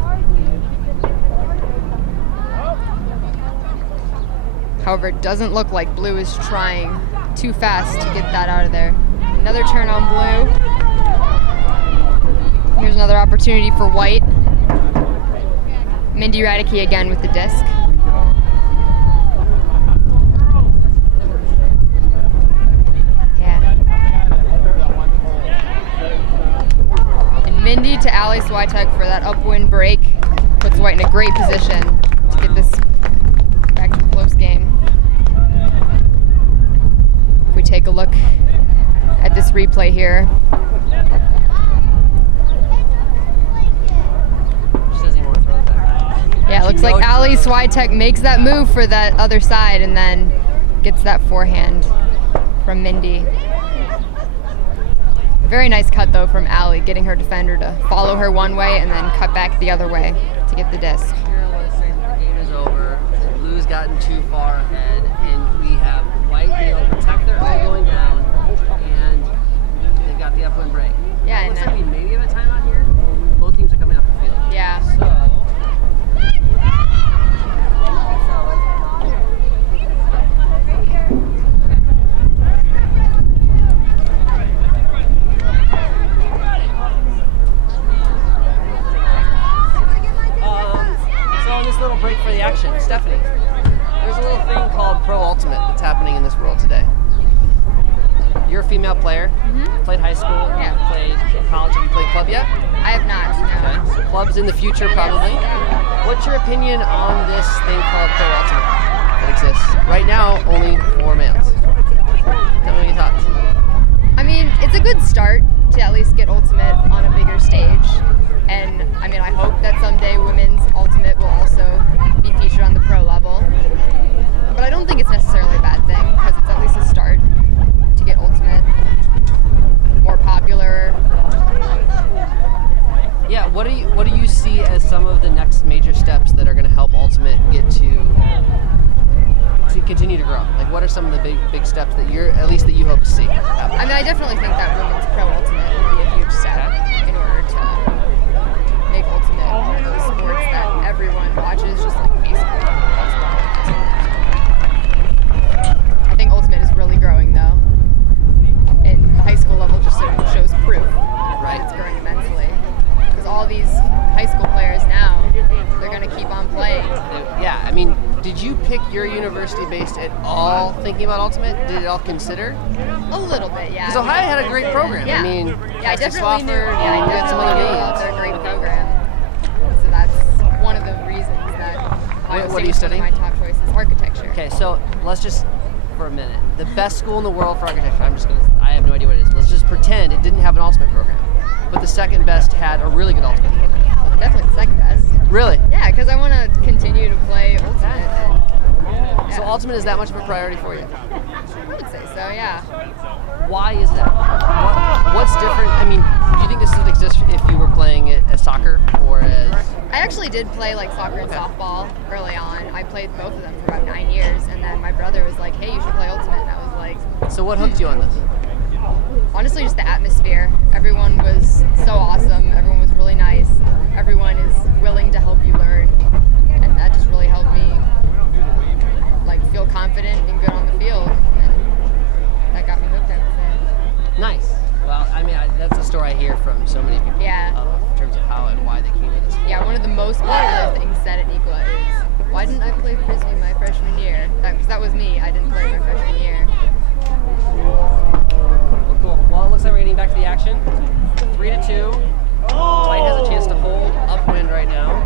However, it doesn't look like blue is trying too fast to get that out of there. Another turn on blue. Here's another opportunity for white. Mindy Radicke again with the disc. Yeah. And Mindy to Allie Switek for that upwind break. Puts white in a great position to get this back to a close game. If we take a look at this replay here. Yeah, it looks like Allie Switek makes that move for that other side and then gets that forehand from Mindy. A very nice cut though from Allie, getting her defender to follow her one way and then cut back the other way to get the disc. The game is over. Blue's gotten too far ahead, and we have white being able to protect their own going down, and they've got the upwind break. Yeah, it looks like we maybe have a timeout here. Both teams are coming up the field. Yeah. So. Little break for the action. Stephanie, there's a little thing called Pro Ultimate that's happening in this world today. You're a female player. Mm-hmm. You played high school. Yeah. You played college. Have you played club yet? I have not. No. Okay. So clubs in the future, probably. What's your opinion on this thing called Pro Ultimate that exists? Right now, only for males. it's a good start to at least get Ultimate on a bigger stage. And I mean, I hope that someday women's Ultimate will also be featured on the pro level. But I don't think it's necessarily a bad thing, because it's at least a start to get Ultimate more popular. Yeah, what do you see as some of the next major steps that are going to help Ultimate get to continue to grow? Like, what are some of the big steps that you hope to see happen? I mean, I definitely think that women's pro Ultimate would be a huge step in order to make Ultimate one of those sports that everyone watches, just like baseball. I think Ultimate is really growing, though. And the high school level just sort of shows proof that it's growing immensely. Because all these high school players now, they're going to keep on playing. Yeah, I mean, did you pick your university based at all thinking about Ultimate? Did it all consider? A little bit, yeah. Because Ohio had a great program. Yeah. I mean, I definitely knew. Yeah, I definitely knew about their great program. So that's one of the reasons that What are you was studying? one of my top choices, architecture. Okay, so let's just, for a minute, the best school in the world for architecture, I have no idea what it is. Let's just pretend it didn't have an Ultimate program. But the second best had a really good Ultimate program. Definitely the second best. Really? Yeah, because I want to continue to play Ultimate. And, So Ultimate is that much of a priority for you? I would say so, yeah. Why is that? What's different? I mean, do you think this would exist if you were playing it as soccer or as... I actually did play like soccer and softball early on. I played both of them for about 9 years, and then my brother was like, hey, you should play Ultimate, and I was like... So what hooked you on this? Honestly, just the atmosphere. Everyone was so awesome. Everyone was really nice. Everyone is willing to help you learn, and that just really helped me like feel confident and good on the field, and that got me hooked, I would say. Nice. Well, I mean, that's a story I hear from so many people. Yeah. In terms of how and why they came to this. Yeah, one of the most popular things said at Nikola is, why didn't I play frisbee my freshman year? Because that was me. I didn't play my freshman year. Well, cool. Well, it looks like we're getting back to the action. 3-2. White has a chance to hold upwind right now.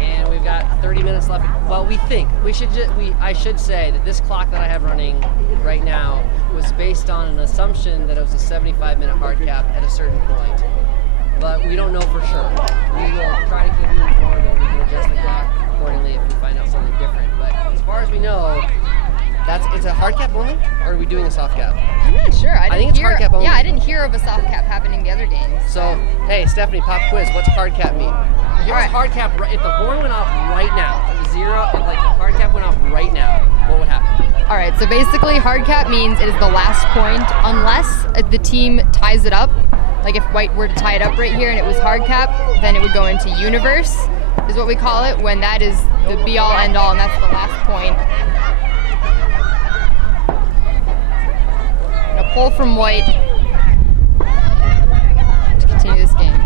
And we've got 30 minutes left. Well, we think I should say that this clock that I have running right now was based on an assumption that it was a 75-minute hard cap at a certain point. But we don't know for sure. We will try to keep you informed, and we can adjust the clock accordingly if we find out something different. But as far as we know, it's a hard cap only, or are we doing a soft cap? I'm not sure. I think it's hard cap only. Yeah, I didn't hear of a soft cap happening the other games. So, hey, Stephanie, pop quiz. What's hard cap mean? If it was hard cap, if the horn went off right now, if the hard cap went off right now, what would happen? All right, so basically hard cap means it is the last point unless the team ties it up. Like if White were to tie it up right here and it was hard cap, then it would go into universe, is what we call it, when that is the be-all, end-all, and that's the last point. And a pull from White to continue this game.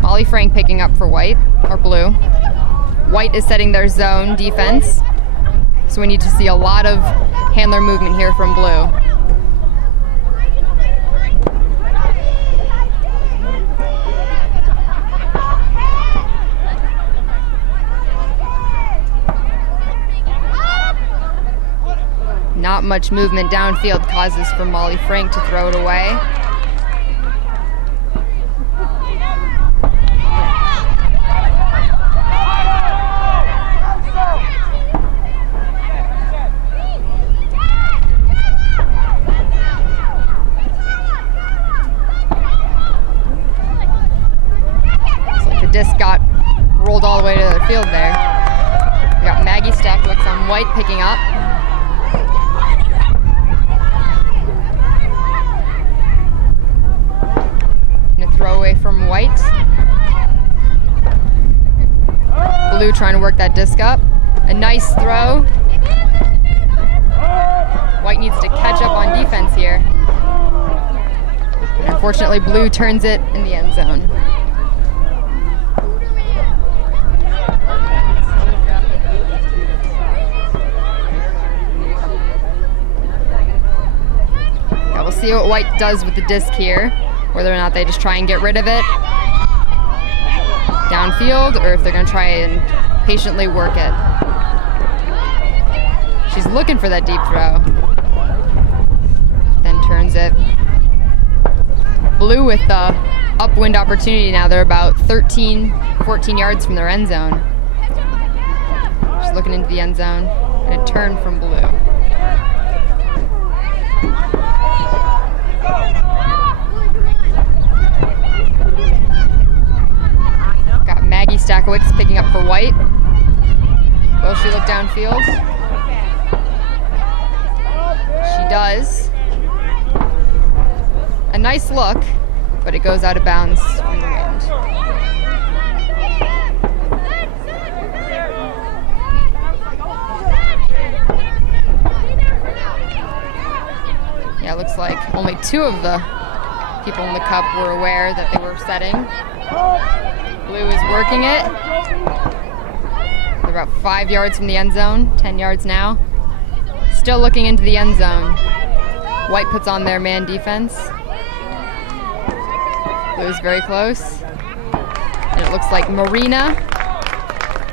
Molly Frank picking up for White, or Blue. White is setting their zone defense, so we need to see a lot of handler movement here from Blue. Not much movement downfield causes for Molly Frank to throw it away. Looks like the disc got rolled all the way to the field there. We got Maggie Staflix on White picking up. Throwaway from White. Blue trying to work that disc up. A nice throw. White needs to catch up on defense here. Unfortunately, Blue turns it in the end zone. Yeah, we'll see what White does with the disc here. Whether or not they just try and get rid of it downfield, or if they're going to try and patiently work it. She's looking for that deep throw. Then turns it. Blue with the upwind opportunity now. They're about 13, 14 yards from their end zone. She's looking into the end zone. And a turn from Blue. Got Maggie Stakowicz picking up for White. Will she look downfield? She does. A nice look, but it goes out of bounds from the wind. Yeah, it looks like only 2 of the people in the cup were aware that they were setting. Blue is working it. They're about 5 yards from the end zone, 10 yards now. Still looking into the end zone. White puts on their man defense. Blue's very close. And it looks like Marina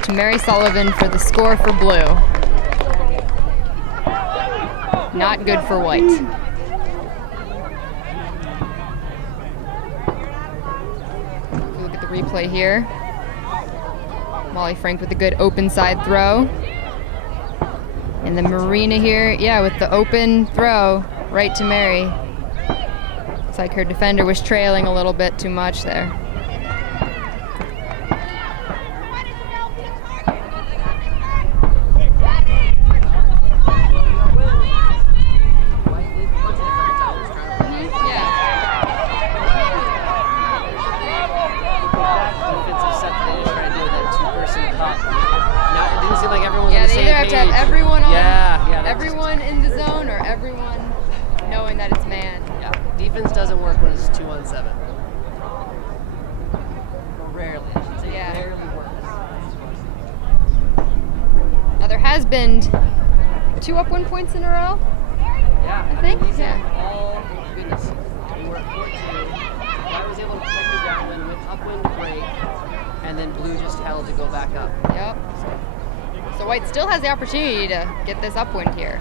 to Mary Sullivan for the score for Blue. Not good for White. If we look at the replay here. Molly Frank with a good open side throw. And then Marina here, yeah, with the open throw right to Mary. Looks like her defender was trailing a little bit too much there. Everyone in the zone or everyone knowing that it's man. Yeah, defense doesn't work when it's 2-on-7. Rarely, I should say. Yeah. Rarely works. Now there has been 2 upwind points in a row. Yeah, I think. These Yeah. have all, goodness, we were at 4-2. White was able to protect the downwind with upwind break, and then Blue just held to go back up. Yep. So White still has the opportunity to get this upwind here.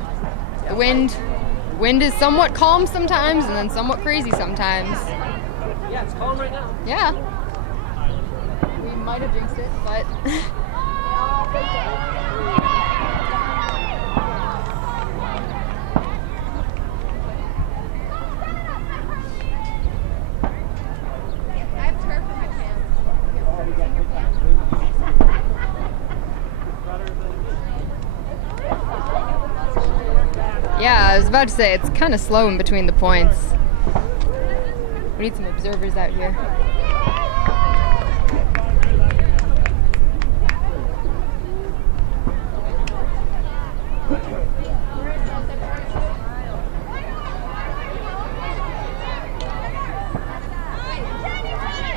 The wind is somewhat calm sometimes and then somewhat crazy sometimes. Yeah, it's calm right now. Yeah. We might have jinxed it, but yeah, I was about to say, it's kind of slow in between the points. We need some observers out here.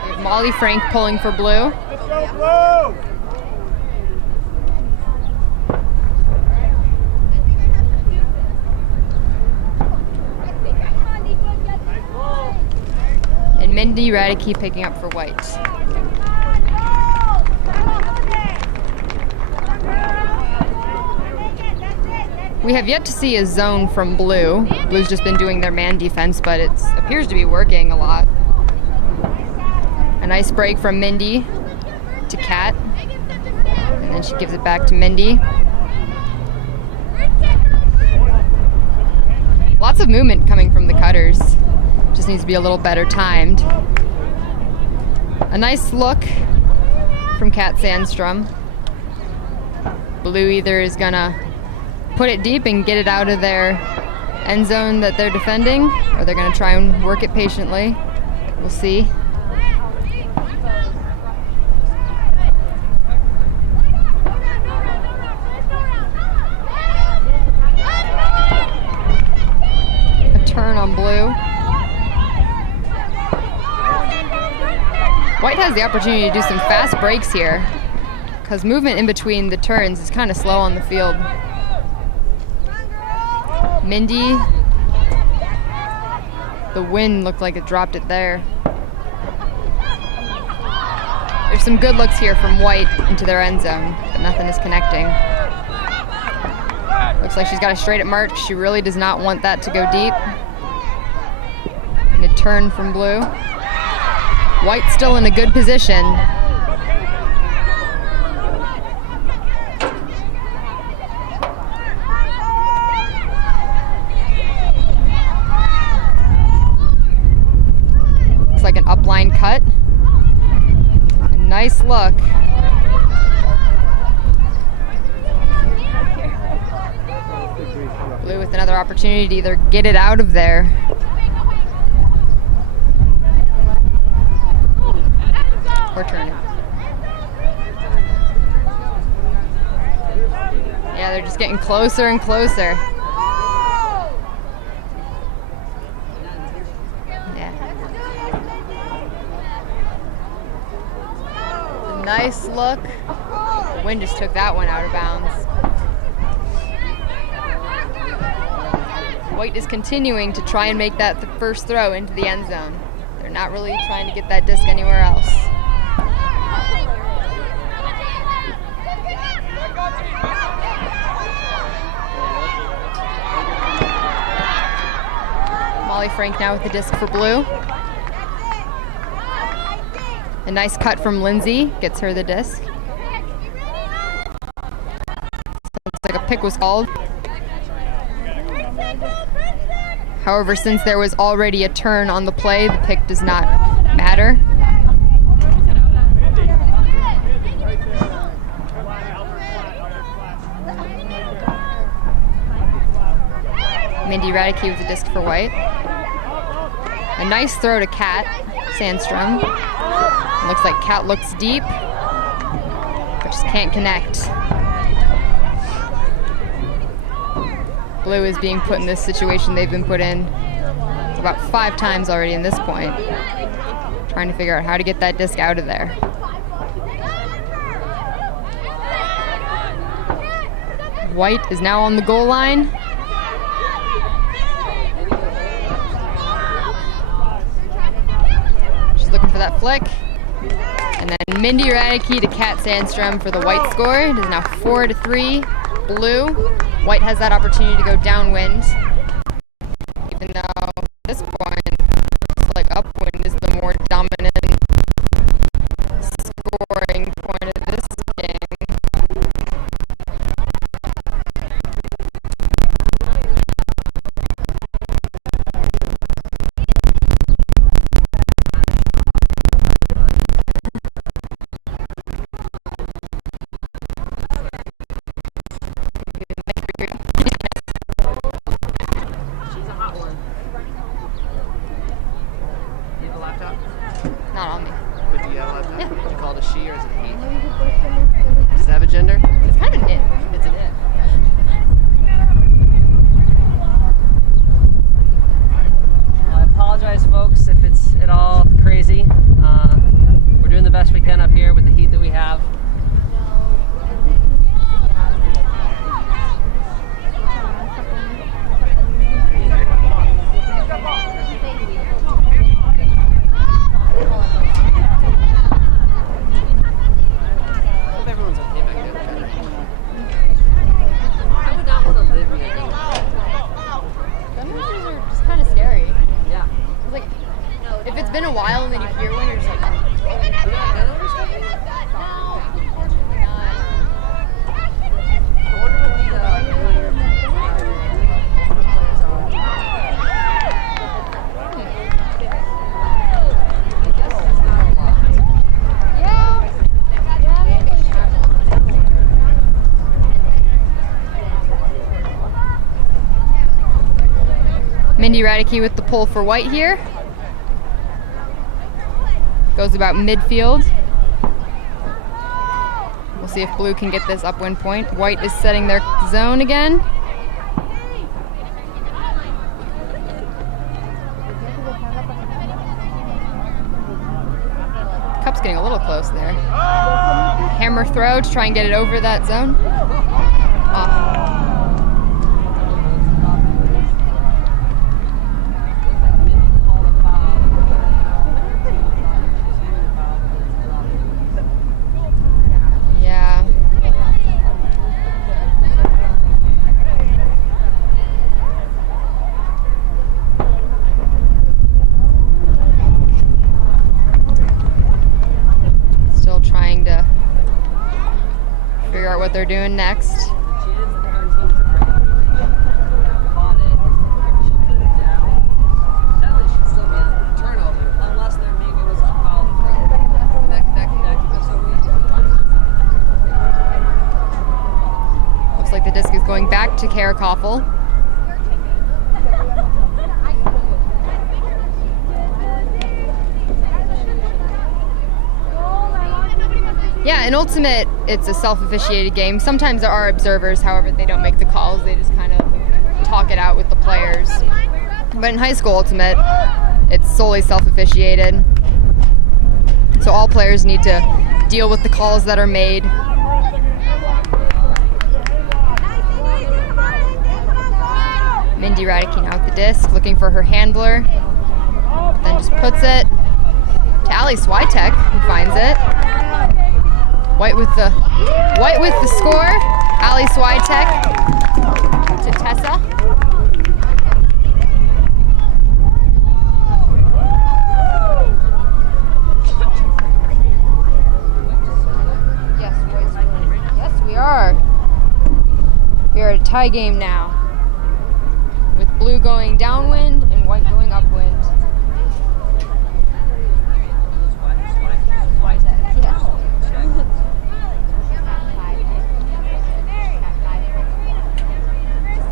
We have Molly Frank pulling for Blue. Let's go, Blue! And Mindy Radicke picking up for White. We have yet to see a zone from Blue. Blue's just been doing their man defense, but it appears to be working a lot. A nice break from Mindy to Kat. And then she gives it back to Mindy. Lots of movement coming from the cutters. Just needs to be a little better timed. A nice look from Kat Sandstrom. Blue either is gonna put it deep and get it out of their end zone that they're defending, or they're gonna try and work it patiently. We'll see. A turn on Blue. White has the opportunity to do some fast breaks here because movement in between the turns is kind of slow on the field. Mindy, the wind looked like it dropped it there. There's some good looks here from White into their end zone, but nothing is connecting. Looks like she's got a straight at mark. She really does not want that to go deep. And a turn from blue. White still in a good position. Looks like an upline cut. A nice look. Blue with another opportunity to either get it out of there. Or turn it. Yeah, they're just getting closer and closer. Yeah. A nice look. The wind just took that one out of bounds. White is continuing to try and make that the first throw into the end zone. They're not really trying to get that disc anywhere else. Molly Frank now with the disc for blue. A nice cut from Lindsay gets her the disc. Looks like a pick was called. However, since there was already a turn on the play, the pick does not matter. Mindy Radicke with the disc for White. A nice throw to Kat Sandstrom. Looks like Kat looks deep, but just can't connect. Blue is being put in this situation they've been put in about 5 times already in this point. Trying to figure out how to get that disc out of there. White is now on the goal line. She's looking for that flick. And then Mindy Radicke to Kat Sandstrom for the White score. It is now 4-3, blue. White has that opportunity to go downwind, even though at this point it's like upwind is the more dominant scoring point of this game. Not on me. But do you have a laptop? Yeah. Is it called a she or is it a he? Does it have a gender? It's kind of an it. It's an it. Well, I apologize, folks, if it's at all crazy. We're doing the best we can up here with the heat that we have. It's been a while and then you hear one, you're just like, Mindy Radicke with the pull for White here. Goes about midfield. We'll see if blue can get this upwind point. White is setting their zone again. Cup's getting a little close there. Hammer throw to try and get it over that zone. doing next. Looks like the disc is going back to Karakoffel. Yeah, in Ultimate, it's a self-officiated game. Sometimes there are observers, however, they don't make the calls. They just kind of talk it out with the players. But in High School Ultimate, it's solely self-officiated. So all players need to deal with the calls that are made. Mindy Radicke now with the disc, looking for her handler. Then just puts it to Ali Switek, who finds it. White with the score. Ali Switek to Tessa. Yes, we are. We are at a tie game now, with blue going downwind and white going upwind.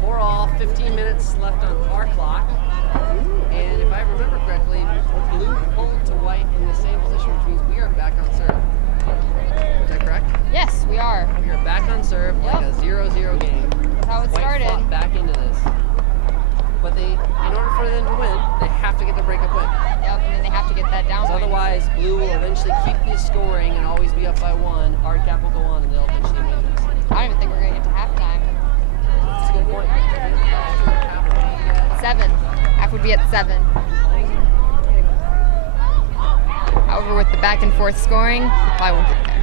We're all 15 minutes left on our clock, and if I remember correctly, blue pulled to white in the same position, which means we are back on serve. Is that correct? Yes, we are. We are back on serve, like a 0-0 game. That's how it White started. fought back into this. But in order for them to win, they have to get the breakup win. Yep, and then they have to get that down. Because otherwise, blue will eventually keep the scoring and always be up by one. Hard cap will go on, and they'll eventually win this. I don't even think we're going to get to halftime. That's a good point. 7. Half would be at 7. However, with the back and forth scoring, we probably won't get there.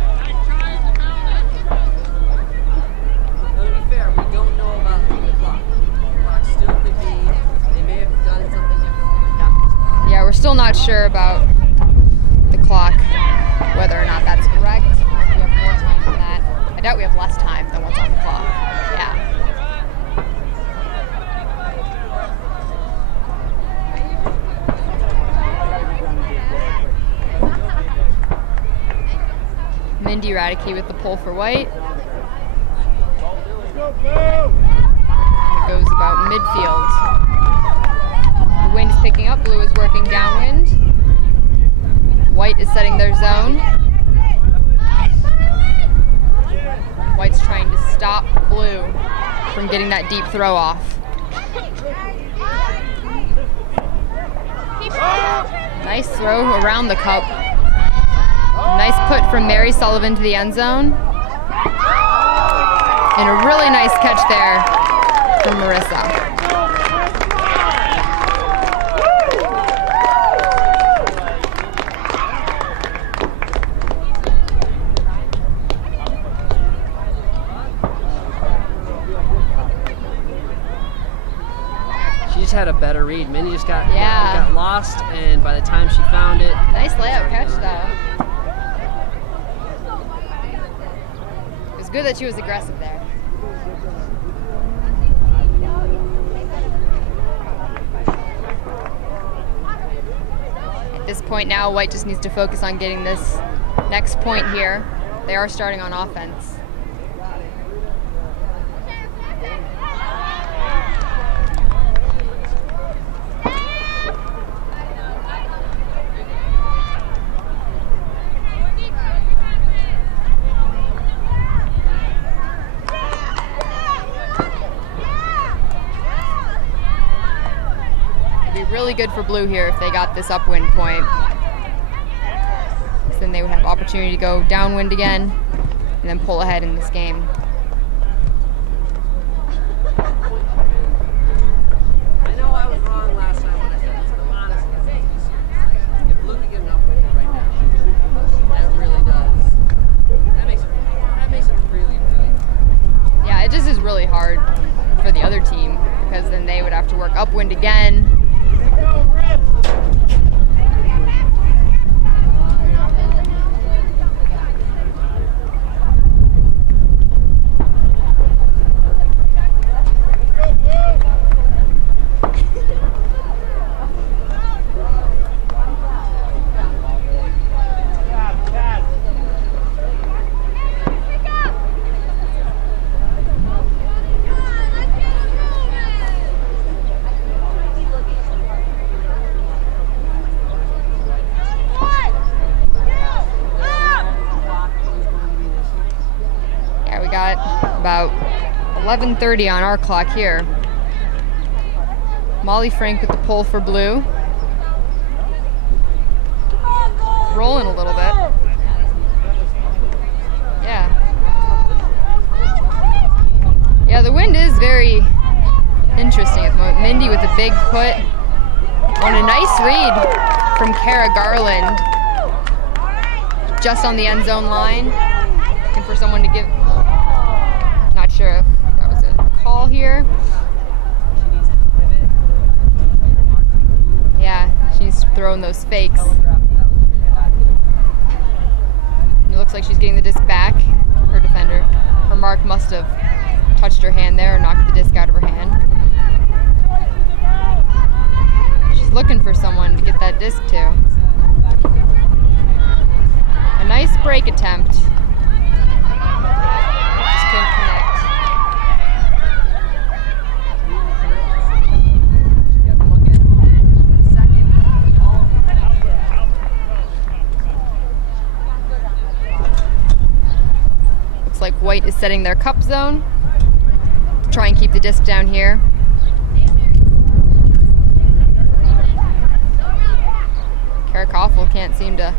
Now, to be fair, we don't know about the clock. The clock still could be, they may have done something different. Yeah, we're still not sure about the clock, whether or not that's correct. We have more time than that. I doubt we have less time than what's on the clock. Yeah. Mindy Radicke with the pull for white. It goes about midfield. The wind is picking up, blue is working downwind. White is setting their zone. White's trying to stop blue from getting that deep throw off. Nice throw around the cup. Nice put from Mary Sullivan to the end zone. And a really nice catch there from Marissa. She just had a better read. Minnie just got lost, and by the time she found it, Nice layout catch though. It was good that she was aggressive there. At this point now, White just needs to focus on getting this next point here. They are starting on offense. Really good for blue here if they got this upwind point. So then they would have opportunity to go downwind again and then pull ahead in this game. I know I was wrong last time when I said this, but honestly, if blue could get an upwind right now, that really does. That makes it really, really. Yeah, it just is really hard for the other team because then they would have to work upwind again. 11:30 on our clock here. Molly Frank with the pull for blue. Rolling a little bit. Yeah. Yeah, the wind is very interesting at the moment. Mindy with a big put on a nice read from Kara Garland. Just on the end zone line. Looking for someone to give. Not sure if that was a call here. Yeah, she's throwing those fakes. It looks like she's getting the disc back. Her defender, her mark must have touched her hand there or knocked the disc out of her hand. She's looking for someone to get that disc to. A nice break attempt. Just couldn't connect. Looks like White is setting their cup zone to try and keep the disc down here. Kara Koffel can't seem to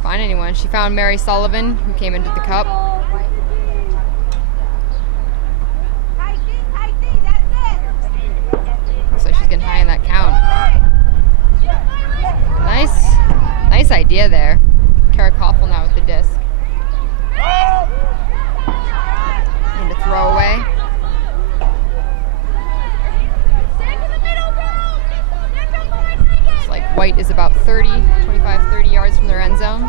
find anyone. She found Mary Sullivan, who came into the cup. Looks like she's getting high in that count. Nice idea there. Kara Koffel now with the disc. And a throwaway. Looks like White is about 25, 30 yards from their end zone.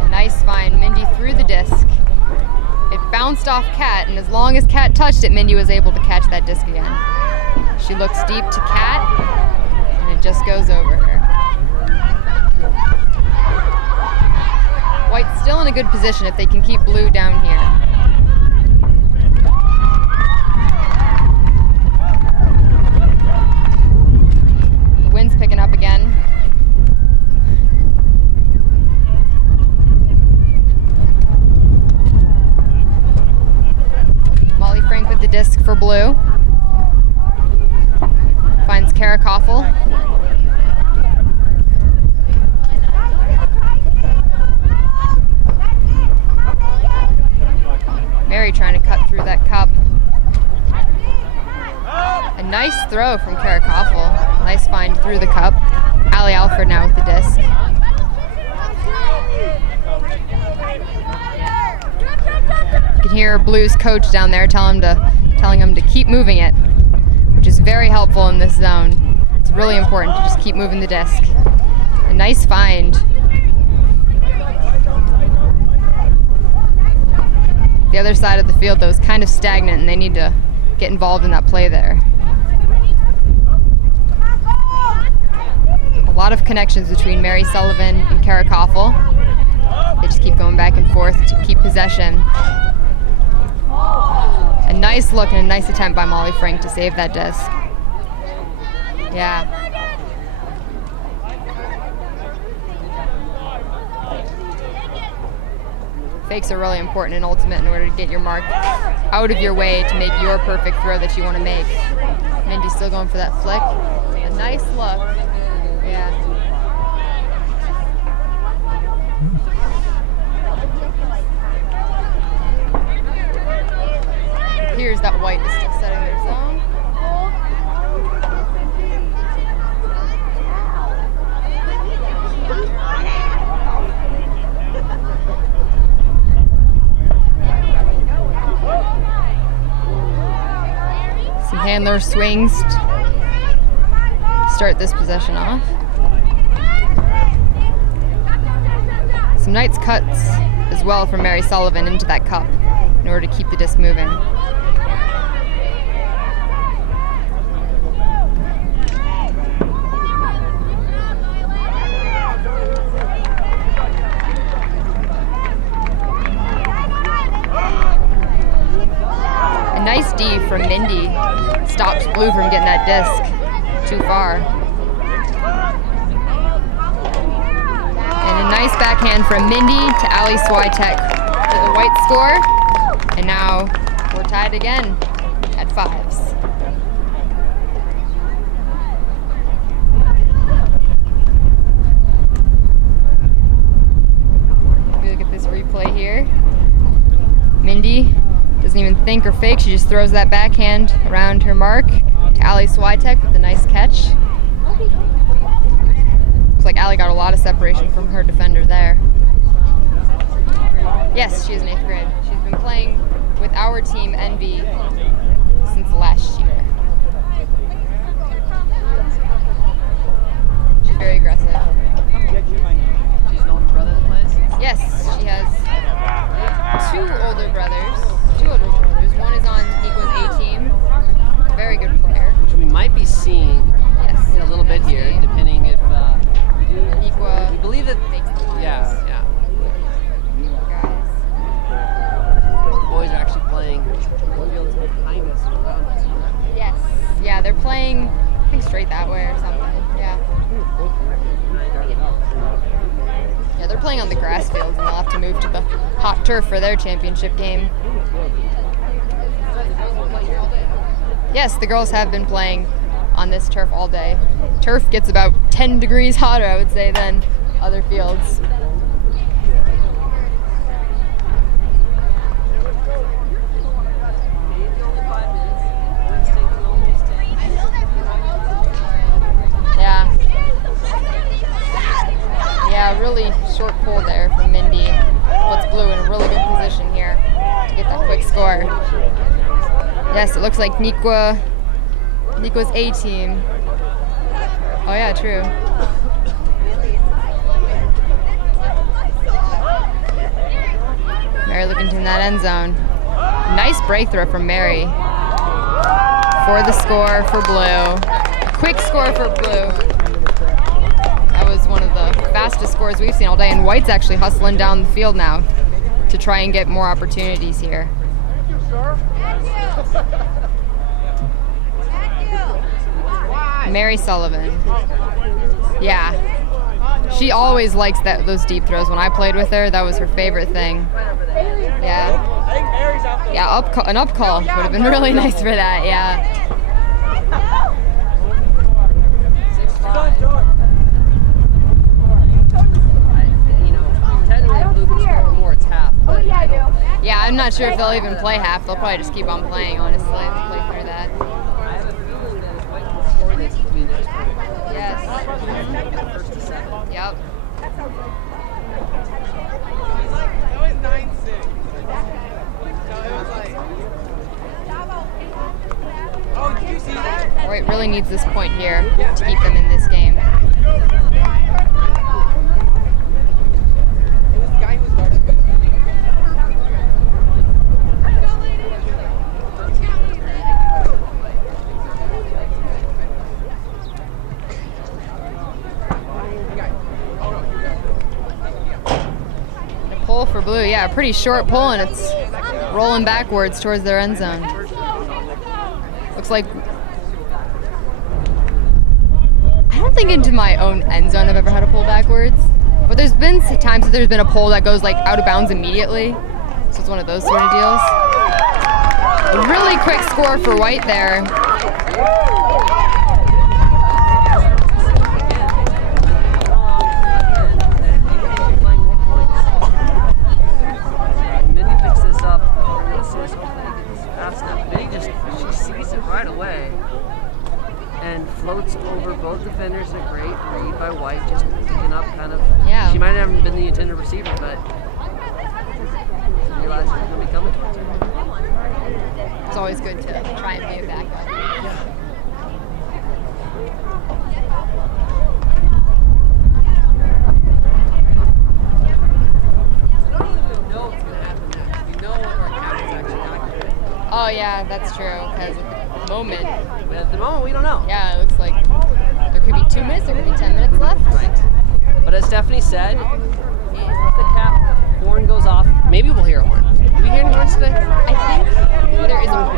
A nice find. Mindy threw the disc. It bounced off Kat, and as long as Kat touched it, Mindy was able to catch that disc again. She looks deep to Kat, and it just goes over her. White's still in a good position if they can keep blue down here. The wind's picking up again. Molly Frank with the disc for blue. Finds Kara Koffel. Mary trying to cut through that cup. A nice throw from Kara Koffel. Nice find through the cup. Allie Alford now with the disc. You can hear Blues coach down there telling him to keep moving it, which is very helpful in this zone. It's really important to just keep moving the disc. A nice find. The other side of the field, though, is kind of stagnant, and they need to get involved in that play there. A lot of connections between Mary Sullivan and Kara Koffel. They just keep going back and forth to keep possession. A nice look and a nice attempt by Molly Frank to save that disc. Yeah. Fakes are really important in Ultimate in order to get your mark out of your way to make your perfect throw that you want to make. Mindy's still going for that flick. A nice look. Yeah. Here's that White is still setting their zone. Some handler swings to start this possession off. Some nice cuts as well from Mary Sullivan into that cup in order to keep the disc moving. A nice D from Mindy stops Blue from getting that disc too far. And a nice backhand from Mindy to Ali Switek for the white score. And now we're tied again at 5s. If you look at this replay here, Mindy doesn't even think or fake. She just throws that backhand around her mark to Ali Switek with a nice catch. Looks like Ali got a lot of separation from her defender there. Yes, she is in 8th grade. She's been playing with our team, NB, since last year. She's very aggressive. She's an older brother that plays? Yes, she has 2 older brothers. One is on Nico's A team. Very good player. Which we might be seeing Yes. in a little bit here, depending if we do. Nico We believe that. makes the finals. Yeah. Guys. The boys are actually playing one field behind us and around us. Yes. Yeah, they're playing, I think, straight that way or something. Yeah. Yeah, they're playing on the grass fields, and they'll have to move to the hot turf for their championship game. Yes, the girls have been playing on this turf all day. Turf gets about 10 degrees hotter, I would say, than other fields. Yeah. Yeah, really short pull there from Mindy. Puts blue in a really good position here to get that quick score. Yes, it looks like Nico's A team. Oh yeah, true. Mary looking in that end zone. Nice breakthrow from Mary. For the score for blue. Quick score for blue. That was one of the fastest scores we've seen all day, and White's actually hustling down the field now to try and get more opportunities here. Mary Sullivan. Yeah. She always likes those deep throws. When I played with her, that was her favorite thing. Yeah. Yeah, an up call would have been really nice for that, yeah. Yeah, I'm not sure if they'll even play half. They'll probably just keep on playing, honestly, if they play through that. I have a feeling that if White can score this, it's going to be nice. Yes. Yep. That was 9-6. So it was like. Oh, did you see that? White really needs this point here to keep them in this game. It was the guy who was guarding. Pull for blue, yeah, a pretty short pull, and it's rolling backwards towards their end zone. Looks like, I don't think into my own end zone I've ever had a pull backwards, but there's been times that there's been a pull that goes like out of bounds immediately, so it's one of those sort of deals. A really quick score for White there. Right away and floats over both defenders. A great read by White, just picking up kind of. Yeah. She might not have been the intended receiver, but she realized she was going to be coming towards her. It's always good to try and be a backup. Oh yeah, that's true, because at the moment... But at the moment, we don't know. Yeah, it looks like there could be 2 minutes, there could be 10 minutes left. Right. But as Stephanie said, if the cap horn goes off, maybe we'll hear a horn. Did we hear any horns today? I think there is a horn.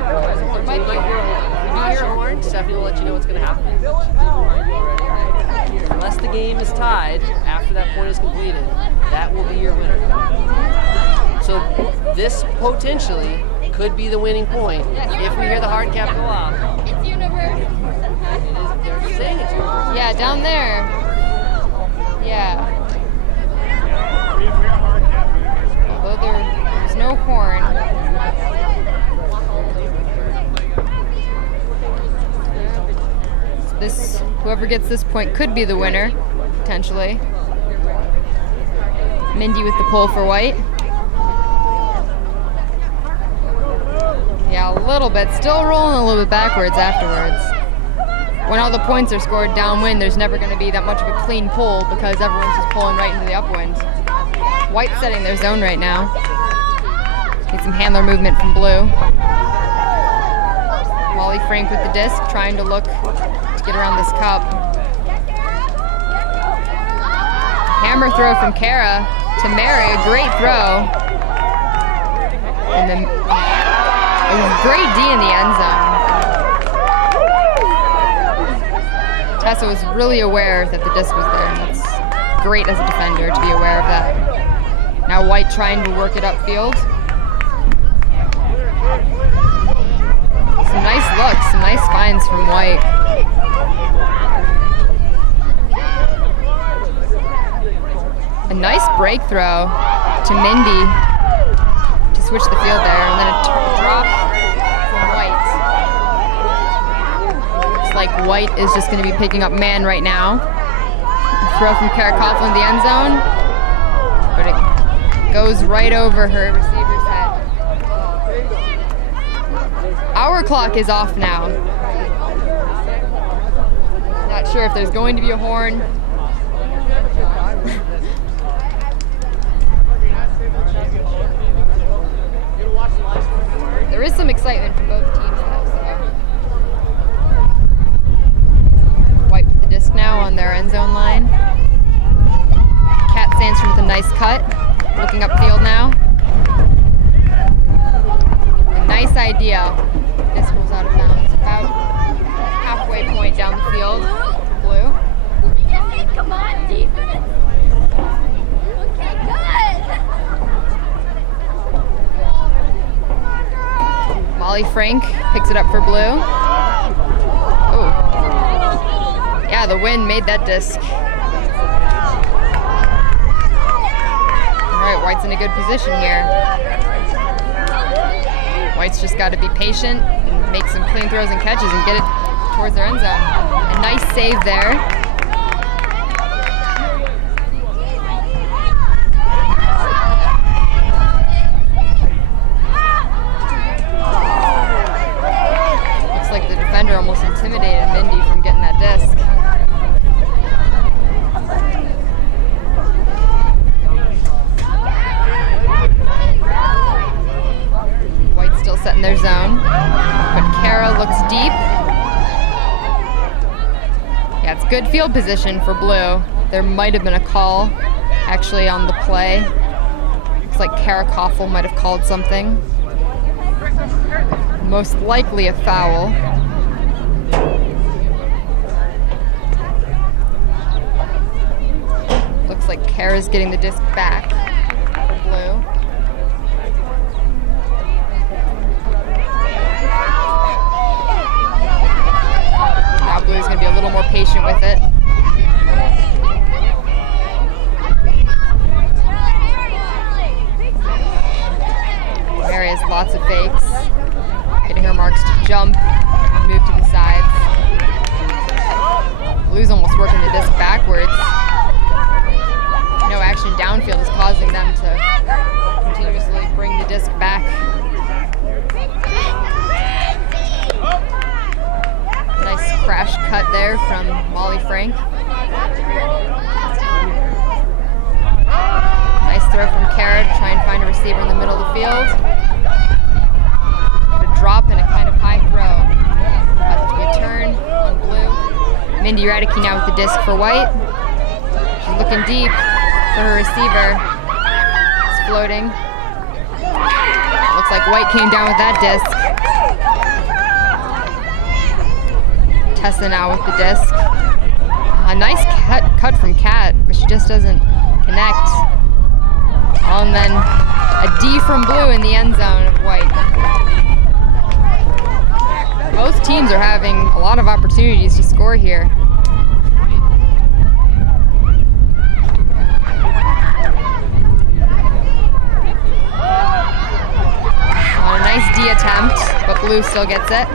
There might be a horn. If you hear a horn, Stephanie will let you know what's going to happen. She did remind you already, right? unless the game is tied after that point is completed, that will be your winner. So this potentially could be the winning point if we hear the hard cap go off. It's universe. They're saying it's universe. Yeah, down there. Yeah. Although there's no horn. Whoever gets this point could be the winner, potentially. Mindy with the pole for white. Yeah, a little bit. Still rolling a little bit backwards afterwards. When all the points are scored downwind, there's never going to be that much of a clean pull because everyone's just pulling right into the upwind. White's setting their zone right now. Need some handler movement from blue. Molly Frank with the disc, trying to look to get around this cup. Hammer throw from Kara to Mary, a great throw. And then it was great D in the end zone. Tessa was really aware that the disc was there, and that's great as a defender to be aware of that. Now White trying to work it upfield. Some nice looks, some nice finds from White. A nice break throw to Mindy to switch the field there, and then a drop from White. Looks like White is just going to be picking up man right now. A throw from Kara Coughlin in the end zone, but it goes right over her receiver's head. Our clock is off now. Not sure if there's going to be a horn. There is some excitement from both teams though, so. White with the disc now on their end zone line. Kat Sandstrom with a nice cut. Looking upfield now. A nice idea. Disc rolls out of bounds. About halfway point down the field. Blue. Come on, defense. Okay, good. Molly Frank picks it up for blue. Oh. Yeah, the wind made that disc. All right, White's in a good position here. White's just got to be patient, and make some clean throws and catches and get it towards their end zone. A nice save there. Looks like the defender almost intimidated Mindy from getting that disc. White's still setting their zone, but Kara looks deep. Yeah, it's good field position for blue. There might have been a call actually on the play. Looks like Kara Coughlin might have called something. Most likely a foul. Looks like Kara's getting the disc back for blue. Now blue's going to be a little more patient with it. Mary has lots of fakes. Getting her marks to jump, move to the sides. Blue's almost working the disc backwards. No action downfield is causing them to continuously bring the disc back. Nice crash cut there from Molly Frank. Nice throw from Kara to try and find a receiver in the middle of the field. Drop and a kind of high throw. About to be a turn on blue. Mindy Radicke now with the disc for White. She's looking deep for her receiver. It's floating. Looks like White came down with that disc. Tessa now with the disc. A A nice cut from Kat, but she just doesn't connect. Oh, and then a D from Blue in the end zone of White. Both teams are having a lot of opportunities to score here. On a nice D attempt, but Blue still gets it.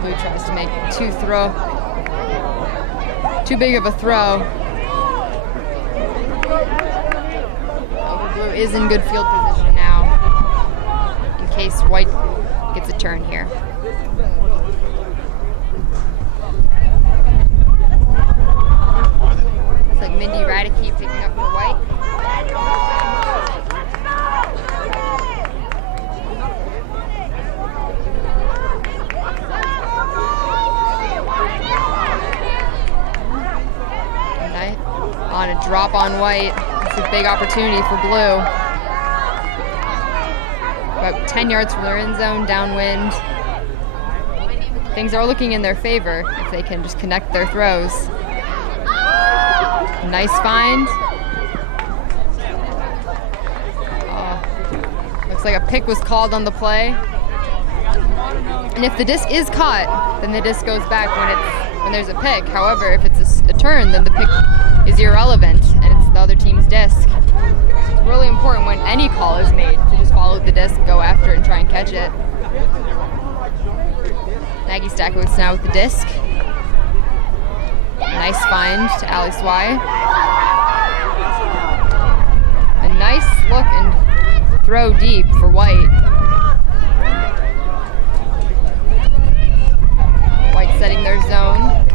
Blue tries to make too big of a throw. Blue is in good field position now, in case White gets a turn here. It's like Mindy Radicke picking up for White. On a drop on White. It's a big opportunity for Blue. About 10 yards from their end zone, downwind. Things are looking in their favor if they can just connect their throws. Nice find. Looks like a pick was called on the play. And if the disc is caught, then the disc goes back when there's a pick. However, if it's a turn, then the pick is irrelevant and it's the other team's disc. It's really important when any call is made to just follow the disc, go after it, and try and catch it. Maggie Stackowitz now with the disc. Nice find to Allie Swy. A nice look and throw deep for White. White setting their zone,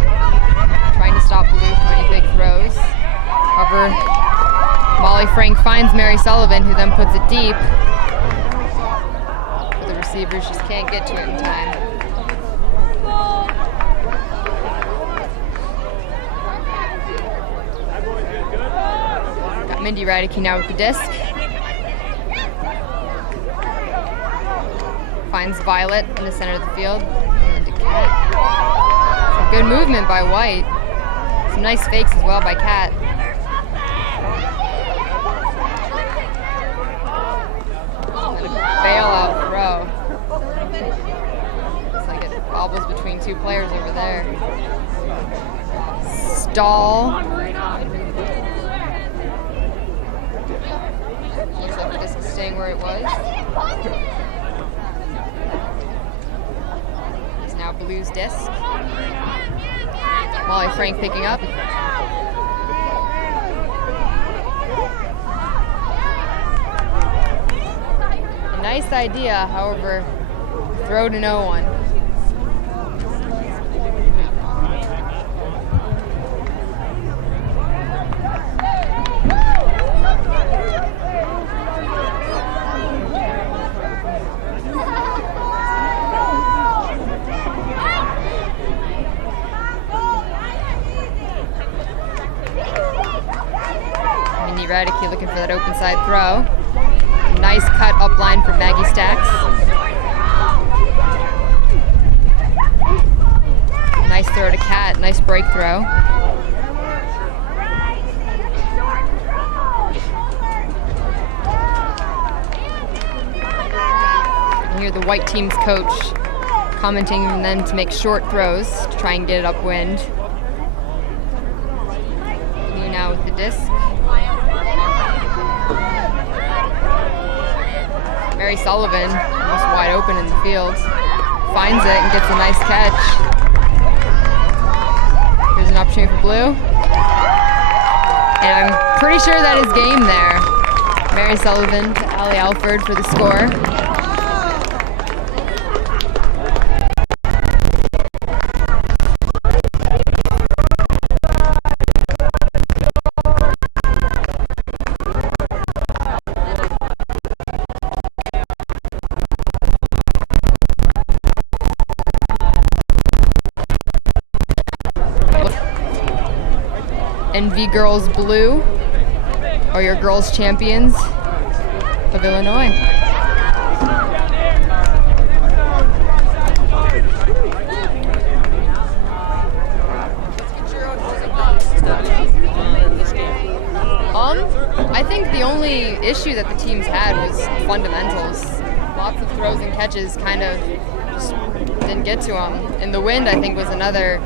trying to stop Blue from any big throws. However, Molly Frank finds Mary Sullivan, who then puts it deep. But the receivers just can't get to it in time. Got Mindy Radicke now with the disc. Finds Violet in the center of the field. And to Kat. Some good movement by White. Some nice fakes as well by Kat. And a bailout throw. Looks like it bobbles between two players over there. Stall. Looks like the disc is staying where it was. It's now Blue's disc. Molly Frank picking up. A nice idea, however, throw to no one. Radicke looking for that open side throw. Nice cut up line from Maggie Stacks. Nice throw to Kat, nice break throw. And here the White team's coach commenting on them to make short throws to try and get it upwind. Lee now with the disc. Mary Sullivan, almost wide open in the field, finds it and gets a nice catch. Here's an opportunity for Blue. And I'm pretty sure that is game there. Mary Sullivan to Allie Alford for the score. NV Girls Blue are your girls champions of Illinois. teams had was fundamentals. Lots of throws and catches kind of just didn't get to them. And the wind, I think, was another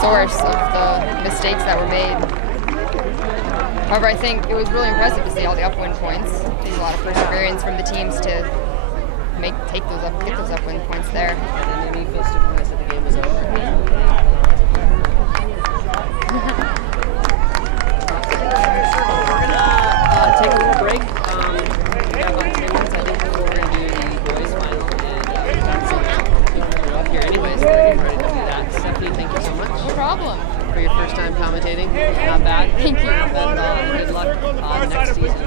source of the mistakes that were made. However, I think it was really impressive to see all the upwind points. There's a lot of perseverance from the teams to get those upwind points there. And it made me feel super nice that the game was over. We're gonna take a little break. We have about 10 minutes, I think, before we're gonna do the boys final. And we've got some people up here anyways, so we're getting ready to do that. Stephanie, thank you so much. No problem. For your first time commentating. Not bad. Thank you. And good luck next season.